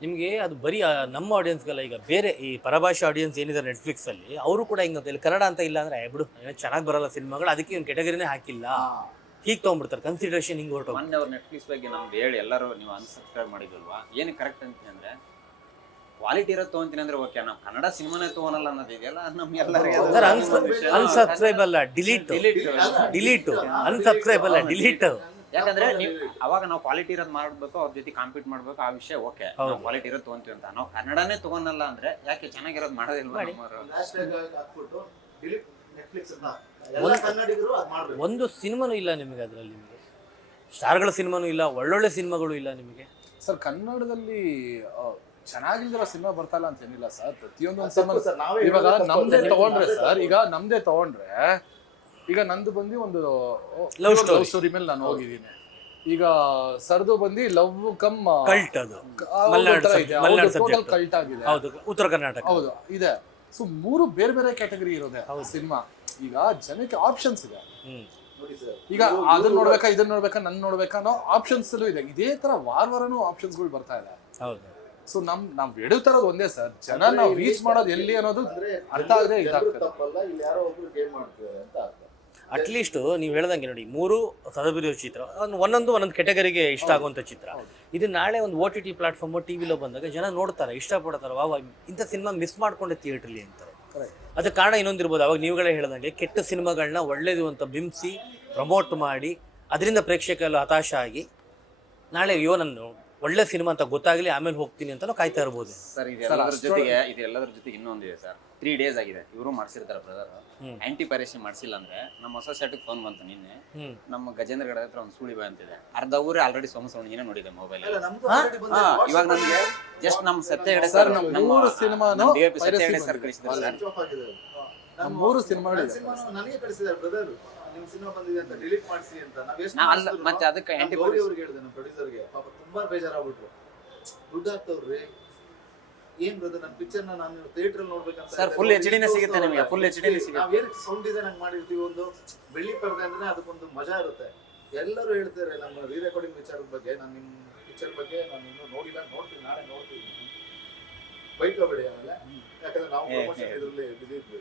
ನಿಮಗೆ ಅದು ಬರೀ ನಮ್ಮ ಆಡಿಯನ್ಸ್ಗೆಲ್ಲ, ಈಗ ಬೇರೆ ಈ ಪರಭಾಷೆ ಆಡಿಯನ್ಸ್ ಏನಿದ್ದಾರೆ ನೆಟ್ಫ್ಲಿಕ್ಸಲ್ಲಿ ಅವರು ಕೂಡ ಹಿಂಗಂತ ಇಲ್ಲಿ ಕನ್ನಡ ಅಂತ ಇಲ್ಲ ಅಂದರೆ ಬಿಡು ಚೆನ್ನಾಗಿ ಬರಲ್ಲ ಸಿನಿಮಾಗಳು, ಅದಕ್ಕೆ ಒಂದು ಕೆಟಗರಿನೇ ಹಾಕಿಲ್ಲ ಹೀಗೆ ತೊಗೊಂಡ್ಬಿಡ್ತಾರೆ, ಕನ್ಸಿಡರೇಷನ್ ಹಿಂಗೆ ಹೊರಟು. ಮೊನ್ನೆ ಅವ್ರು ನೆಟ್ಫ್ಲಿಕ್ಸ್ ಬಗ್ಗೆ ನಮ್ದು ಹೇಳಿ ಎಲ್ಲರೂ ನೀವು ಅನ್ಸಬ್ಸ್ಕ್ರೈಬ್ ಮಾಡಿದ್ವಲ್ವಾ, ಏನು ಕರೆಕ್ಟ್ ಅಂತೀನಿ ಅಂದರೆ ಕ್ವಾಲಿಟಿ ಇರೋದು ತೊಗೊಂತೀನಿ ಅಂದರೆ ಓಕೆ, ನಾವು ಕನ್ನಡ ಸಿನಿಮಾನೇ ತೊಗೊಳಲ್ಲ ಅನ್ನೋದು ಇದೆಯಲ್ಲ ನಮ್ಗೆಲ್ಲರಿಗೂ ಅನ್ಸಬ್ಸ್ಕ್ರೈಬ್ ಅಲ್ಲ, ಡಿಲೀಟ್ ಅನ್ಸಬ್ಸ್ಕ್ರೈಬ್ ಅಲ್ಲ, ಡಿಲೀಟ್. ಯಾಕಂದ್ರೆ ನೀವು ಅವಾಗ ನಾವು ಕ್ವಾಲಿಟಿ ಇರೋದು ಮಾಡಬೇಕು, ಅವ್ರ ಜೊತೆ ಕಾಂಪೀಟ್ ಮಾಡ್ಬೇಕು, ಆ ವಿಷಯ ಓಕೆ, ನಾವು ಕ್ವಾಲಿಟಿ ಇರೋದು ತೊಗೊಂತೀವಿ ಅಂತ. ನಾವು ಕನ್ನಡನೇ ತಗೊಳಲ್ಲ ಅಂದ್ರೆ ಯಾಕೆ ಚೆನ್ನಾಗಿರೋದು ಮಾಡೋದಿಲ್ವಾ? ಹಾಕ್ಬಿಟ್ಟು ಡಿಲೀಟ್ ನೆಟ್ಫ್ಲಿಕ್ಸ್ ಅಂತ ಎಲ್ಲ ಕನ್ನಡಿಗರು ಅದು ಮಾಡ್ಬೇಕು. ಒಂದು ಸಿನಿಮಾನೂ ಇಲ್ಲ ನಿಮಗೆ ಅದರಲ್ಲಿ, ನಿಮಗೆ ಸ್ಟಾರ್ಗಳ ಸಿನಿಮಾನೂ ಇಲ್ಲ, ಒಳ್ಳೊಳ್ಳೆ ಸಿನಿಮಾಗಳು ಇಲ್ಲ ನಿಮಗೆ. ಸರ್ ಕನ್ನಡದಲ್ಲಿ ಚೆನ್ನಾಗಿಲ್ದಿರೋ ಸಿನಿಮಾ ಬರ್ತಲ್ಲ ಅಂತ ಏನಿಲ್ಲ ಸರ್, ಪ್ರತಿಯೊಂದು ಇವಾಗ ನಮ್ದೇ ತಗೊಂಡ್ರೆ ಸರ್, ಈಗ ನಮ್ದೇ ತಗೊಂಡ್ರೆ ಈಗ ನಂದು ಬಂದು ಒಂದು ಲವ್ ಸ್ಟೋರಿ ಮೇಲೆ ನಾನು ಹೋಗಿದ್ದೀನಿ. ಈಗ ಸರ್ದು ಬಂದು ಲವ್ ಕಮ್ ಕಲ್ಟ್, ಅದು ಟೋಟಲ್ ಕಲ್ಟ್ ಆಗಿದೆ. ಹೌದು, ಉತ್ತರ ಕರ್ನಾಟಕ ಹೌದು ಇದೆ. ಸೊ 3 ಬೇರೆ ಬೇರೆ ಕ್ಯಾಟಗರಿ ಇರೋದೆ ಸಿನಿಮಾ. ಈಗ ಜನಕ್ಕೆ ಆಪ್ಷನ್ಸ್ ಇದೆ. ಈಗ ಅದನ್ನ ನೋಡ್ಬೇಕಾ ಇದನ್ನ ನೋಡ್ಬೇಕಾ ನನ್ ನೋಡ್ಬೇಕಾ ಅನ್ನೋ ಆಪ್ಷನ್ಸ್ ಇದೆ. ಇದೇ ತರ ವಾರನೂ ಆಪ್ಷನ್ಸ್ಗಳು ಬರ್ತಾ ಇದೆ. ಹೌದು. ಸೊ ನಾವ್ ಎಡುತ್ತಿರೋದು ಒಂದೇ ಸರ್, ಜನ ನಾವು ರೀಚ್ ಮಾಡೋದು ಎಲ್ಲಿ ಅನ್ನೋದು ಅರ್ಥ ಆಗದೆ ಇದಾಗ್ತದೆ. ಅಟ್ಲೀಸ್ಟ್ ನೀವು ಹೇಳ್ದಂಗೆ ನೋಡಿ, 3 ಸದಭಿರುಚಿ ಚಿತ್ರ, ಒಂದೊಂದು ಕೆಟಗರಿಗೆ ಇಷ್ಟ ಆಗುವಂಥ ಚಿತ್ರ. ಇದು ನಾಳೆ ಒಂದು OTT ಪ್ಲಾಟ್ಫಾರ್ಮ್ ಟಿವಿಲೋ ಬಂದಾಗ ಜನ ನೋಡ್ತಾರೆ, ಇಷ್ಟಪಡ್ತಾರೆ, ವಾ ಇಂಥ ಸಿನಿಮಾ ಮಿಸ್ ಮಾಡ್ಕೊಂಡೆ ಥಿಯೇಟ್ರಲ್ಲಿ ಅಂತಾರೆ. ಅದಕ್ಕೆ ಕಾರಣ ಇನ್ನೊಂದಿರ್ಬೋದು, ಅವಾಗ ನೀವುಗಳೇ ಹೇಳ್ದಂಗೆ ಕೆಟ್ಟ ಸಿನಿಮಾಗಳನ್ನ ಒಳ್ಳೇದು ಅಂತ ಬಿಂಬಿಸಿ ಪ್ರಮೋಟ್ ಮಾಡಿ ಅದರಿಂದ ಪ್ರೇಕ್ಷಕರೆಲ್ಲ ಹತಾಶ ಆಗಿ ನಾಳೆ ಅಯ್ಯೋ ನಾನು ಒಳ್ಳೆ ಸಿನಿಮಾ ಅಂತ ಗೊತ್ತಾಗಲಿ ಆಮೇಲೆ ಹೋಗ್ತೀನಿ ಅಂತ ಕಾಯ್ತಾ ಇರ್ಬೋದು ಸರ್. ಇದೆಲ್ಲದ್ರ ಜೊತೆಗೆ ಇನ್ನೊಂದಿದೆ ಸರ್, 3 days ಆಗಿದೆ ಇವರು ಮಾಡ್ಸಿರ್ತಾರೆ ಬ್ರದರ್. ಆಂಟಿ ಪೈರಸಿ ಮಾಡ್ಸಿಲ್ಲ ಅಂದ್ರೆ ನಮ್ಮ ಹೊಸ ಸೆಟ್ಗೆ ಫೋನ್ ಬಂತು ನಿನ್ನೆ, ನಮ್ಮ ಗಜೇಂದ್ರ ಗಡ ಹತ್ರ ಒಂದು ಸುಳಿ ಬಾಯ್ ಅಂತಿದೆ, ಅರ್ಧ ಊರೇ ಆಲ್ರೆಡಿ ಸೋಮಸವಣಿಗೆ ನೋಡಿದೆ ಮೊಬೈಲ್. ಇವಾಗ ನಮ್ಗೆ ಜಸ್ಟ್ ನಮ್ಮ ಸತ್ಯ ಹೆಗಡೆ ಸರ್, ನಮ್ಮ ಸಿನಿಮಾನು ಸತ್ಯ ಹೆಗಡೆ ಸರ್ ಕಳಿಸಿದ್ರು ಸರ್. ನಮ್ಮ 3 ಸಿನಿಮಾಗಳು ನನಗೆ ಕಳಿಸಿದ್ದಾರೆ ಬ್ರದರ್, ನಿಮ್ ಸಿನಿಮಾ ಬಂದಿದೆ ಅಂತ ಡಿಲೀಟ್ ಮಾಡಿಸಿ ಅಂತ. ಅಲ್ಲ ಮತ್ತೆ ಅದಕ್ಕೆ ಆಂಟಿ ಗೌರಿ ಅವ್ರಿಗೆ ಹೇಳಿದೆ, ನಮ್ಮ ಪ್ರೊಡ್ಯೂಸರ್ಗೆ. ಪಾಪ ತುಂಬಾ ಬೇಜಾರಾಗ್ಬಿಟ್ರು. ದುಡ್ಡು ಹಾಕ್ತವ್ರಿ, ಏನ್ ಬ್ರದರ್ ನನ್ನ ಪಿಕ್ಚರ್ ನಾನು ಥಿಯೇಟರ್ ಅಲ್ಲಿ ನೋಡ್ಬೇಕಂತ ಸರ್. ಫುಲ್ HD ನೇ ಸಿಗುತ್ತೆ ನಿಮಗೆ, ಫುಲ್ HD ನೇ ಸಿಗುತ್ತೆ. ನಾವ್ ಏನಕ್ಕೆ ಸೌಂಡ್ ಡಿಸೈನ್ ಹಂಗ್ ಮಾಡಿರ್ತೀವಿ, ಒಂದು ಬೆಳ್ಳಿ ಪರದೆ ಅಂದ್ರೆ ಅದಕ್ಕೊಂದು ಮಜಾ ಇರುತ್ತೆ. ಎಲ್ಲರೂ ಹೇಳ್ತಾರೆ ನಮ್ಮ ರೀ ರೆಕಾರ್ಡಿಂಗ್ ವಿಚಾರದ ಬಗ್ಗೆ. ನಾನು ನಿಮ್ ಪಿಕ್ಚರ್ ಬಗ್ಗೆ ನಾನು ಇನ್ನೂ ನೋಡಿಲ್ಲ, ನೋಡ್ತೀನಿ, ನಾಳೆ ನೋಡ್ತೀನಿ. ಬೈಕೋಬೇಡಿ ಆಮೇಲೆ, ಯಾಕಂದ್ರೆ ನಾವು ಪ್ರಮೋಷನ್ ಇದ್ರಲ್ಲಿ ಬಿಸಿ ಇದ್ವಿ.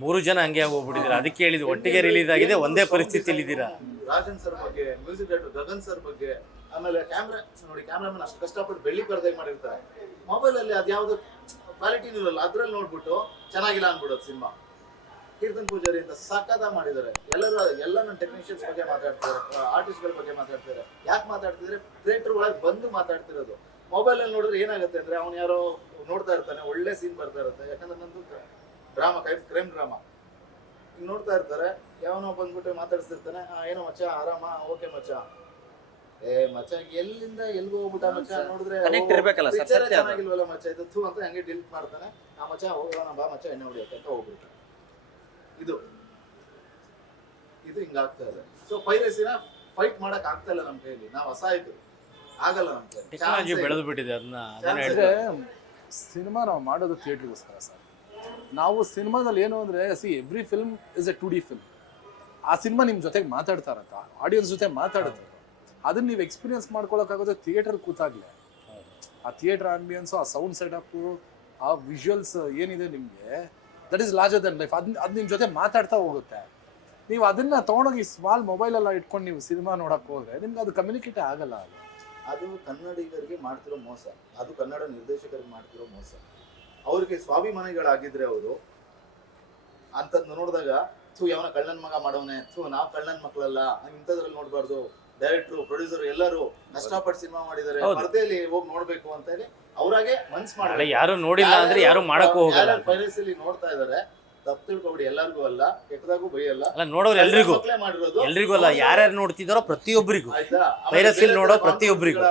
3 ಜನ ಹಂಗೆ ಹೋಗ್ಬಿಟ್ಟಿದ್ದೀರಾ, ಅದಕ್ಕೆ ಹೇಳಿದ್ರು ಒಟ್ಟಿಗೆ ರಿಲೀಸ್ ಆಗಿದೆ, ಒಂದೇ ಪರಿಸ್ಥಿತಿಯಲ್ಲಿ ಇದ್ದೀರಾ. ರಾಜನ್ ಸರ್ ಬಗ್ಗೆ, ಮ್ಯೂಸಿಕ್ ಡೈರೆಕ್ಟರ್ ಗಗನ್ ಸರ್ ಬಗ್ಗೆ, ಆಮೇಲೆ ಕ್ಯಾಮ್ರಾ ನೋಡಿ, ಕ್ಯಾಮ್ರಾಮನ್ ಅಷ್ಟು ಕಷ್ಟಪಟ್ಟು ಬೆಳ್ಳಿ ಪರದೆ ಮಾಡಿರ್ತಾರೆ. ಮೊಬೈಲ್ ಅಲ್ಲಿ ಅದ್ಯಾವ್ದು ಕ್ವಾಲಿಟಿನೂ ಇರಲ್ಲ, ಅದ್ರಲ್ಲಿ ನೋಡ್ಬಿಟ್ಟು ಚೆನ್ನಾಗಿಲ್ಲ ಅನ್ಬಿಡೋದು ಸಿನಿಮಾ. ಕೀರ್ತನ್ ಪೂಜಾರಿ ಅಂತ ಸಖತ್ ಮಾಡಿದ್ದಾರೆ. ಎಲ್ಲ ನನ್ನ ಟೆಕ್ನಿಷಿಯನ್ಸ್ ಬಗ್ಗೆ ಮಾತಾಡ್ತಾರೆ, ಆರ್ಟಿಸ್ಟ್ಗಳ ಬಗ್ಗೆ ಮಾತಾಡ್ತಾರೆ. ಯಾಕೆ ಮಾತಾಡ್ತಿದ್ರೆ ಥಿಯೇಟರ್ ಒಳಗೆ ಬಂದು ಮಾತಾಡ್ತಿರೋದು. ಮೊಬೈಲ್ ಅಲ್ಲಿ ನೋಡಿದ್ರೆ ಏನಾಗುತ್ತೆ ಅಂದ್ರೆ, ಅವ್ನು ಯಾರೋ ನೋಡ್ತಾ ಇರ್ತಾನೆ, ಒಳ್ಳೆ ಸೀನ್ ಬರ್ತಾ ಇರುತ್ತೆ. ಯಾಕಂದ್ರೆ ನಂದು ಡ್ರಾಮಾ, ಕ್ರೈಮ್ ಡ್ರಾಮಾ, ಈಗ ನೋಡ್ತಾ ಇರ್ತಾರೆ, ಯಾವನೋ ಬಂದ್ಬಿಟ್ಟು ಮಾತಾಡ್ತಿರ್ತಾನೆ, ಏನೋ ಮಚ್ಚ ಆರಾಮ, ಓಕೆ ಮಚ್ಚ, ಮಚ್ಚ ಎಲ್ಲಿಂದ ಎಲ್ಗೂ ಹೋಗ್ಬಿಟ್ಟ ಮಚ್ಚ, ನೋಡಿದ್ರೆ ಚೆನ್ನಾಗಿಲ್ವಲ್ಲ ಮಚ್ಚ, ಇದು ಥೂ ಅಂತ ಹಂಗೆ ಡಿಲೀಟ್ ಮಾಡ್ತಾನೆ. ಆ ಮಚ್ಚ ಹೋಗೋಣ ಬಾ ಮಚ್ಚ ಎಣ್ಣೆ ಹೊಡಿಯತ್ತೆ ಅಂತ ಹೋಗ್ಬಿಟ್ಟು ಇದು ಹಿಂಗಾಗ್ತಾ ಇದೆ. ಸೊ ಪೈರಸಿನ ಫೈಟ್ ಮಾಡಕ್ ಆಗ್ತಾ ಇಲ್ಲ ನಮ್ಮ ಕೈಯಲ್ಲಿ, ನಾವು ಅಸಹಾಯಕರು, ಆಗಲ್ಲ ನಮ್ಮ ಕೈಯಲ್ಲಿ. ಟೆಕ್ನಾಲಜಿ ಬೆಳೆದು ಬಿಟ್ಟಿದೆ. ಸಿನಿಮಾ ನಾವು ಮಾಡೋದು ಥಿಯೇಟ್ರಿಗೋಸ್ಕರ ಸರ್. ನಾವು ಸಿನಿಮಾದಲ್ಲಿ ಏನು ಅಂದ್ರೆ, every film is A 2D film. ಆ ಸಿನಿಮಾ ನಿಮ್ ಜೊತೆಗೆ ಮಾತಾಡ್ತಾರಂತ, ಆಡಿಯನ್ಸ್ ಜೊತೆ ಮಾತಾಡುತ್ತೆ. ಅದನ್ನ ನೀವು ಎಕ್ಸ್ಪೀರಿಯನ್ಸ್ ಮಾಡ್ಕೊಳಕ್ಕಾಗೋದು ಥಿಯೇಟರ್ ಕೂತಾಗ್ಲೆ. ಆ ಥಿಯೇಟರ್ ಆಂಬಿಯನ್ಸು, ಆ ಸೌಂಡ್ ಸೆಟಪ್, ಆ ವಿಜುವಲ್ಸ್ ಏನಿದೆ ನಿಮಗೆ, that is larger than life. ಅದು ನಿಮ್ಮ ಜೊತೆ ಮಾತಾಡ್ತಾ ಹೋಗುತ್ತೆ. ನೀವು ಅದನ್ನ ತೊಗೊಂಡೋಗಿ ಸ್ಮಾಲ್ ಮೊಬೈಲೆಲ್ಲ ಇಟ್ಕೊಂಡು ನೀವು ಸಿನಿಮಾ ನೋಡಕ್ ಹೋದ್ರೆ ನಿಮ್ಗೆ ಅದು ಕಮ್ಯುನಿಕೇಟ್ ಆಗಲ್ಲ. ಅದು ಕನ್ನಡಿಗರಿಗೆ ಮಾಡ್ತಿರೋ ಮೋಸ, ಅದು ಕನ್ನಡ ನಿರ್ದೇಶಕರಿಗೆ ಮಾಡ್ತಿರೋ ಮೋಸ. ಅವ್ರಿಗೆ ಸ್ವಾಭಿಮಾನಿಗಳಾಗಿದ್ರೆ ಅವರು ಅಂತದ್ ನೋಡಿದಾಗ ಯಾವನ ಕಳ್ಳನ್ ಮಗ ಮಾಡೋನೆ, ನಾವ್ ಕಳ್ಳನ್ ಮಕ್ಳಲ್ಲ, ಇಂಥದ್ರಲ್ಲಿ ನೋಡ್ಬಾರ್ದು. ಡೈರೆಕ್ಟ್ರು, ಪ್ರೊಡ್ಯೂಸರ್ ಎಲ್ಲರೂ ಕಷ್ಟಪಟ್ಟು ಸಿನಿಮಾ ಮಾಡಿದ್ದಾರೆ, ಪರದೆಯಲ್ಲಿ ಹೋಗಿ ನೋಡ್ಬೇಕು ಅಂತ ಹೇಳಿ ಅವ್ರಾಗೆ ಮನ್ಸ್ ಮಾಡಿ. ಯಾರು ನೋಡಿಲ್ಲ ಅಂದ್ರೆ ಯಾರು ಮಾಡಕ್ಕೂ ಹೋಗಲ್ಲ. ಪೈರಸಿಲಿ ನೋಡ್ತಾ ಇದಾರೆ, ತಪ್ಪು ತಿಳ್ಕೊಬಿಡಿ. ಎಲ್ಲರಿಗೂ ಅಲ್ಲ, ಕೆಟ್ಟದಾಗೂ ಬೈಯಲ್ಲ, ನೋಡೋರು ಎಲ್ರಿಗೂ ಅಲ್ಲ, ಯಾರ್ಯಾರು ನೋಡ್ತಿದಾರೋ ಪ್ರತಿಯೊಬ್ಬರಿಗೂ, ಪೈರಸಿಲಿ ನೋಡೋ ಪ್ರತಿಯೊಬ್ಬರಿಗೂ.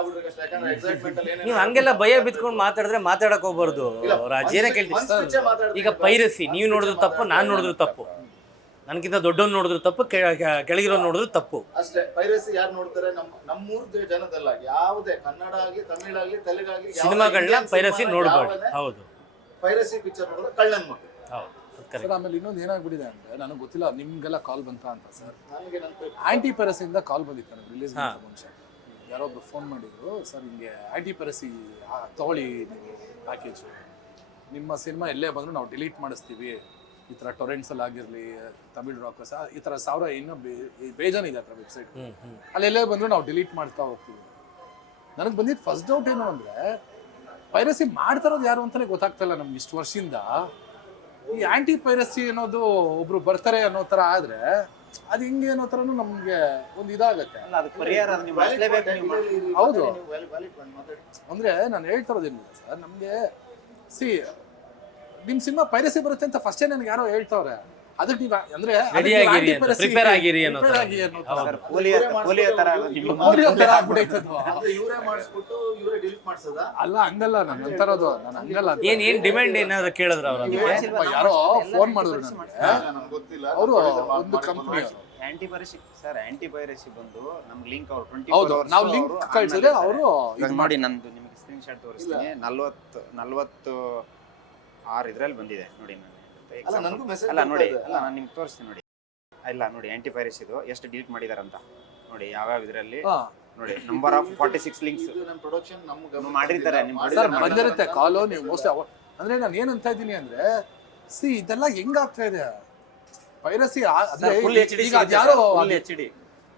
ನೀವು ಹಂಗೆಲ್ಲ ಭಯ ಬಿತ್ಕೊಂಡು ಮಾತಾಡಿದ್ರೆ ಮಾತಾಡಕ್ ಹೋಗ್ಬಾರ್ದು ರಾಜ್. ಏನೇ ಕೇಳ್ತೀವಿ, ಈಗ ಪೈರಸಿ ನೀವು ನೋಡಿದ್ರು ತಪ್ಪು, ನಾನ್ ನೋಡಿದ್ರು ತಪ್ಪು, ನನ್ಗಿಂತ ದೊಡ್ಡವ್ನು ನೋಡಿದ್ರು ತಪ್ಪು, ಕೆಳಗಿರೋ ನೋಡಿದ್ರು ತಪ್ಪು ಅಷ್ಟೇ. ಪೈರಸಿ ಯಾರು ನೋಡ್ತಾರೆ? ನಮ್ಮೂರ್ ಜನದಲ್ಲ, ಯಾವುದೇ ಕನ್ನಡ ಆಗ್ಲಿ, ತಮಿಳ್ ಆಗ್ಲಿ, ತೆಲುಗಾಗ್ಲಿ ಸಿನಿಮಾಗಳನ್ನ ಪೈರಸಿ ನೋಡ್ಬಾರ್ದು. ಹೌದು, ಪೈರಸಿ ಪಿಕ್ಚರ್ ನೋಡಿದ್ರೆ ಕಳ್ಳನ್ ಮಕ್ಕಳು. ಹೌದು. ಸರ್ ಆಮೇಲೆ ಇನ್ನೊಂದು ಏನಾಗ್ಬಿಟ್ಟಿದೆ ಅಂದ್ರೆ ನನಗೆ ಗೊತ್ತಿಲ್ಲ ನಿಮ್ಗೆಲ್ಲ ಕಾಲ್ ಬಂತ ಅಂತ ಸರ್. ನನಗೆ ನನ್ನ ಆಂಟಿ ಪೈರಸಿಯಿಂದ ಕಾಲ್ ಬಂದಿತ್ತು ನನಗೆ ರಿಲೀಸ್ ಮುಂಚೆ. ಯಾರೊಬ್ರು ಫೋನ್ ಮಾಡಿದ್ರು, ಸರ್ ಹಿಂಗೆ ಆಂಟಿ ಪೈರಸಿ ತಗೊಳ್ಳಿ ನೀವು ಪ್ಯಾಕೇಜು, ನಿಮ್ಮ ಸಿನಿಮಾ ಎಲ್ಲೇ ಬಂದರೂ ನಾವು ಡಿಲೀಟ್ ಮಾಡಿಸ್ತೀವಿ, ಈ ಥರ ಟೊರೆಂಟ್ಸಲ್ಲಿ ಆಗಿರಲಿ, ತಮಿಳ್ ರಾಕರ್ಸ್, ಈ ಥರ ಸಾವಿರ ಇನ್ನೂ ಬೇಜಾನಿದೆ ಆ ಥರ ವೆಬ್ಸೈಟ್, ಅಲ್ಲಿ ಎಲ್ಲೇ ಬಂದರೂ ನಾವು ಡಿಲೀಟ್ ಮಾಡ್ತಾ ಹೋಗ್ತೀವಿ. ನನಗೆ ಬಂದಿದ್ದು ಫಸ್ಟ್ ಡೌಟ್ ಏನು ಅಂದರೆ ಪೈರಸಿ ಮಾಡ್ತಾ ಇರೋದು ಯಾರು ಅಂತಲೇ ಗೊತ್ತಾಗ್ತಾಯಿಲ್ಲ ನಮ್ಗೆ ಇಷ್ಟು ವರ್ಷದಿಂದ. ಈ ಆಂಟಿ ಪೈರಸಿ ಅನ್ನೋದು ಒಬ್ರು ಬರ್ತಾರೆ ಅನ್ನೋ ಥರ ಆದರೆ ಅದು ಹಿಂಗೆ ಅನ್ನೋ ಥರನೂ ನಮಗೆ ಒಂದು ಇದಾಗತ್ತೆ. ಅಲ್ಲ ಅದಕ್ಕೆ ಪರಿಹಾರ ನೀವು ಬಳಸಲೇಬೇಕು ನೀವು. ಹೌದು, ಅಂದರೆ ನಾನು ಹೇಳ್ತಾ ಇರೋದೇನಿಲ್ಲ ಸರ್, ನಮಗೆ ನಿಮ್ಮ ಸಿನಿಮಾ ಪೈರಸಿ ಬರುತ್ತೆ ಅಂತ ಫಸ್ಟೇ ನನಗೆ ಯಾರೋ ಹೇಳ್ತಾವ್ರೆ, ಅದಕ್ಕೆ ನೀವು ಅಂದರೆ ಪ್ರಿಪೇರ್ ಆಗಿರಿ ಅನ್ನೋ ಇವರೇ ಮಾಡಿಸ್ಬಿಟ್ಟು ಇವರೇ ಡಿಲೀಟ್ ಮಾಡ್ಸೋದಾ? ಅಲ್ಲ ಹಂಗಲ್ಲ, ನಾನು ಅಂತಾರೋದು, ನಾನು ಹಂಗಲ್ಲ. ಏನ್ ಡಿಮ್ಯಾಂಡ್ ಏನಾದ್ರು ಕೇಳಿದ್ರ ಅವ್ರ ಯಾರೋ ಫೋನ್ ಮಾಡಿದ್ರು ನನಗೆ, ನನಗೆ ಗೊತ್ತಿಲ್ಲ. ಅವರು ಒಂದು ಕಂಪ್ನಿ ಅವರು anti piracy sir, anti piracy ಬಂದು ನಮ್ಗೆ ಲಿಂಕ್ ಅವ್ರು 24 ಹೌದು, ನಾವು ಲಿಂಕ್ ಕಳ್ಸಿದ್ರೆ ಅವರು ಇದು ಮಾಡಿ ನಂದು ನಿಮಗೆ ಸ್ಕ್ರೀನ್ ಶಾಟ್ ತೋರಿಸ್ತೀನಿ. 46 ಇದ್ರಲ್ಲಿ ಬಂದಿದೆ ನೋಡಿ. ಅಲ್ಲ ನನಗೂ ಮೆಸೇಜ್ ಅಲ್ಲ ನೋಡಿ, ಅಲ್ಲ ನಾನು ನಿಮ್ಗೆ ತೋರಿಸ್ತೀನಿ ನೋಡಿ. ಇಲ್ಲ ನೋಡಿ ಆಂಟಿ ಪೈರಸಿ ಇದು ಎಷ್ಟು ಡಿಲೀಟ್ ಮಾಡಿದಾರಂತ ನೋಡಿ, ಯಾವ್ಯಾವ ಇದರಲ್ಲಿ ನೋಡಿ. ನಂಬರ್ ಆಫ್ 46 ಲಿಂಕ್ಸ್ ನಮ್ಮ ಪ್ರೊಡಕ್ಷನ್ ನಮ್ಗೆ ಮಾಡಿರ್ತಾರೆ. ಸರ್ ಬಂದಿರುತ್ತೆ ಕಾಲು. ನೀವು ಮೋಸ್ಟ್ಲಿ ಅಂದ್ರೆ ನಾನು ಏನಂತ ಇದ್ದೀನಿ ಅಂದ್ರೆ ಇದೆಲ್ಲ ಹೆಂಗಾಗ್ತಾ ಇದೆ ಪೈರಸಿ. ಈಗ ಅದ್ಯಾರೋ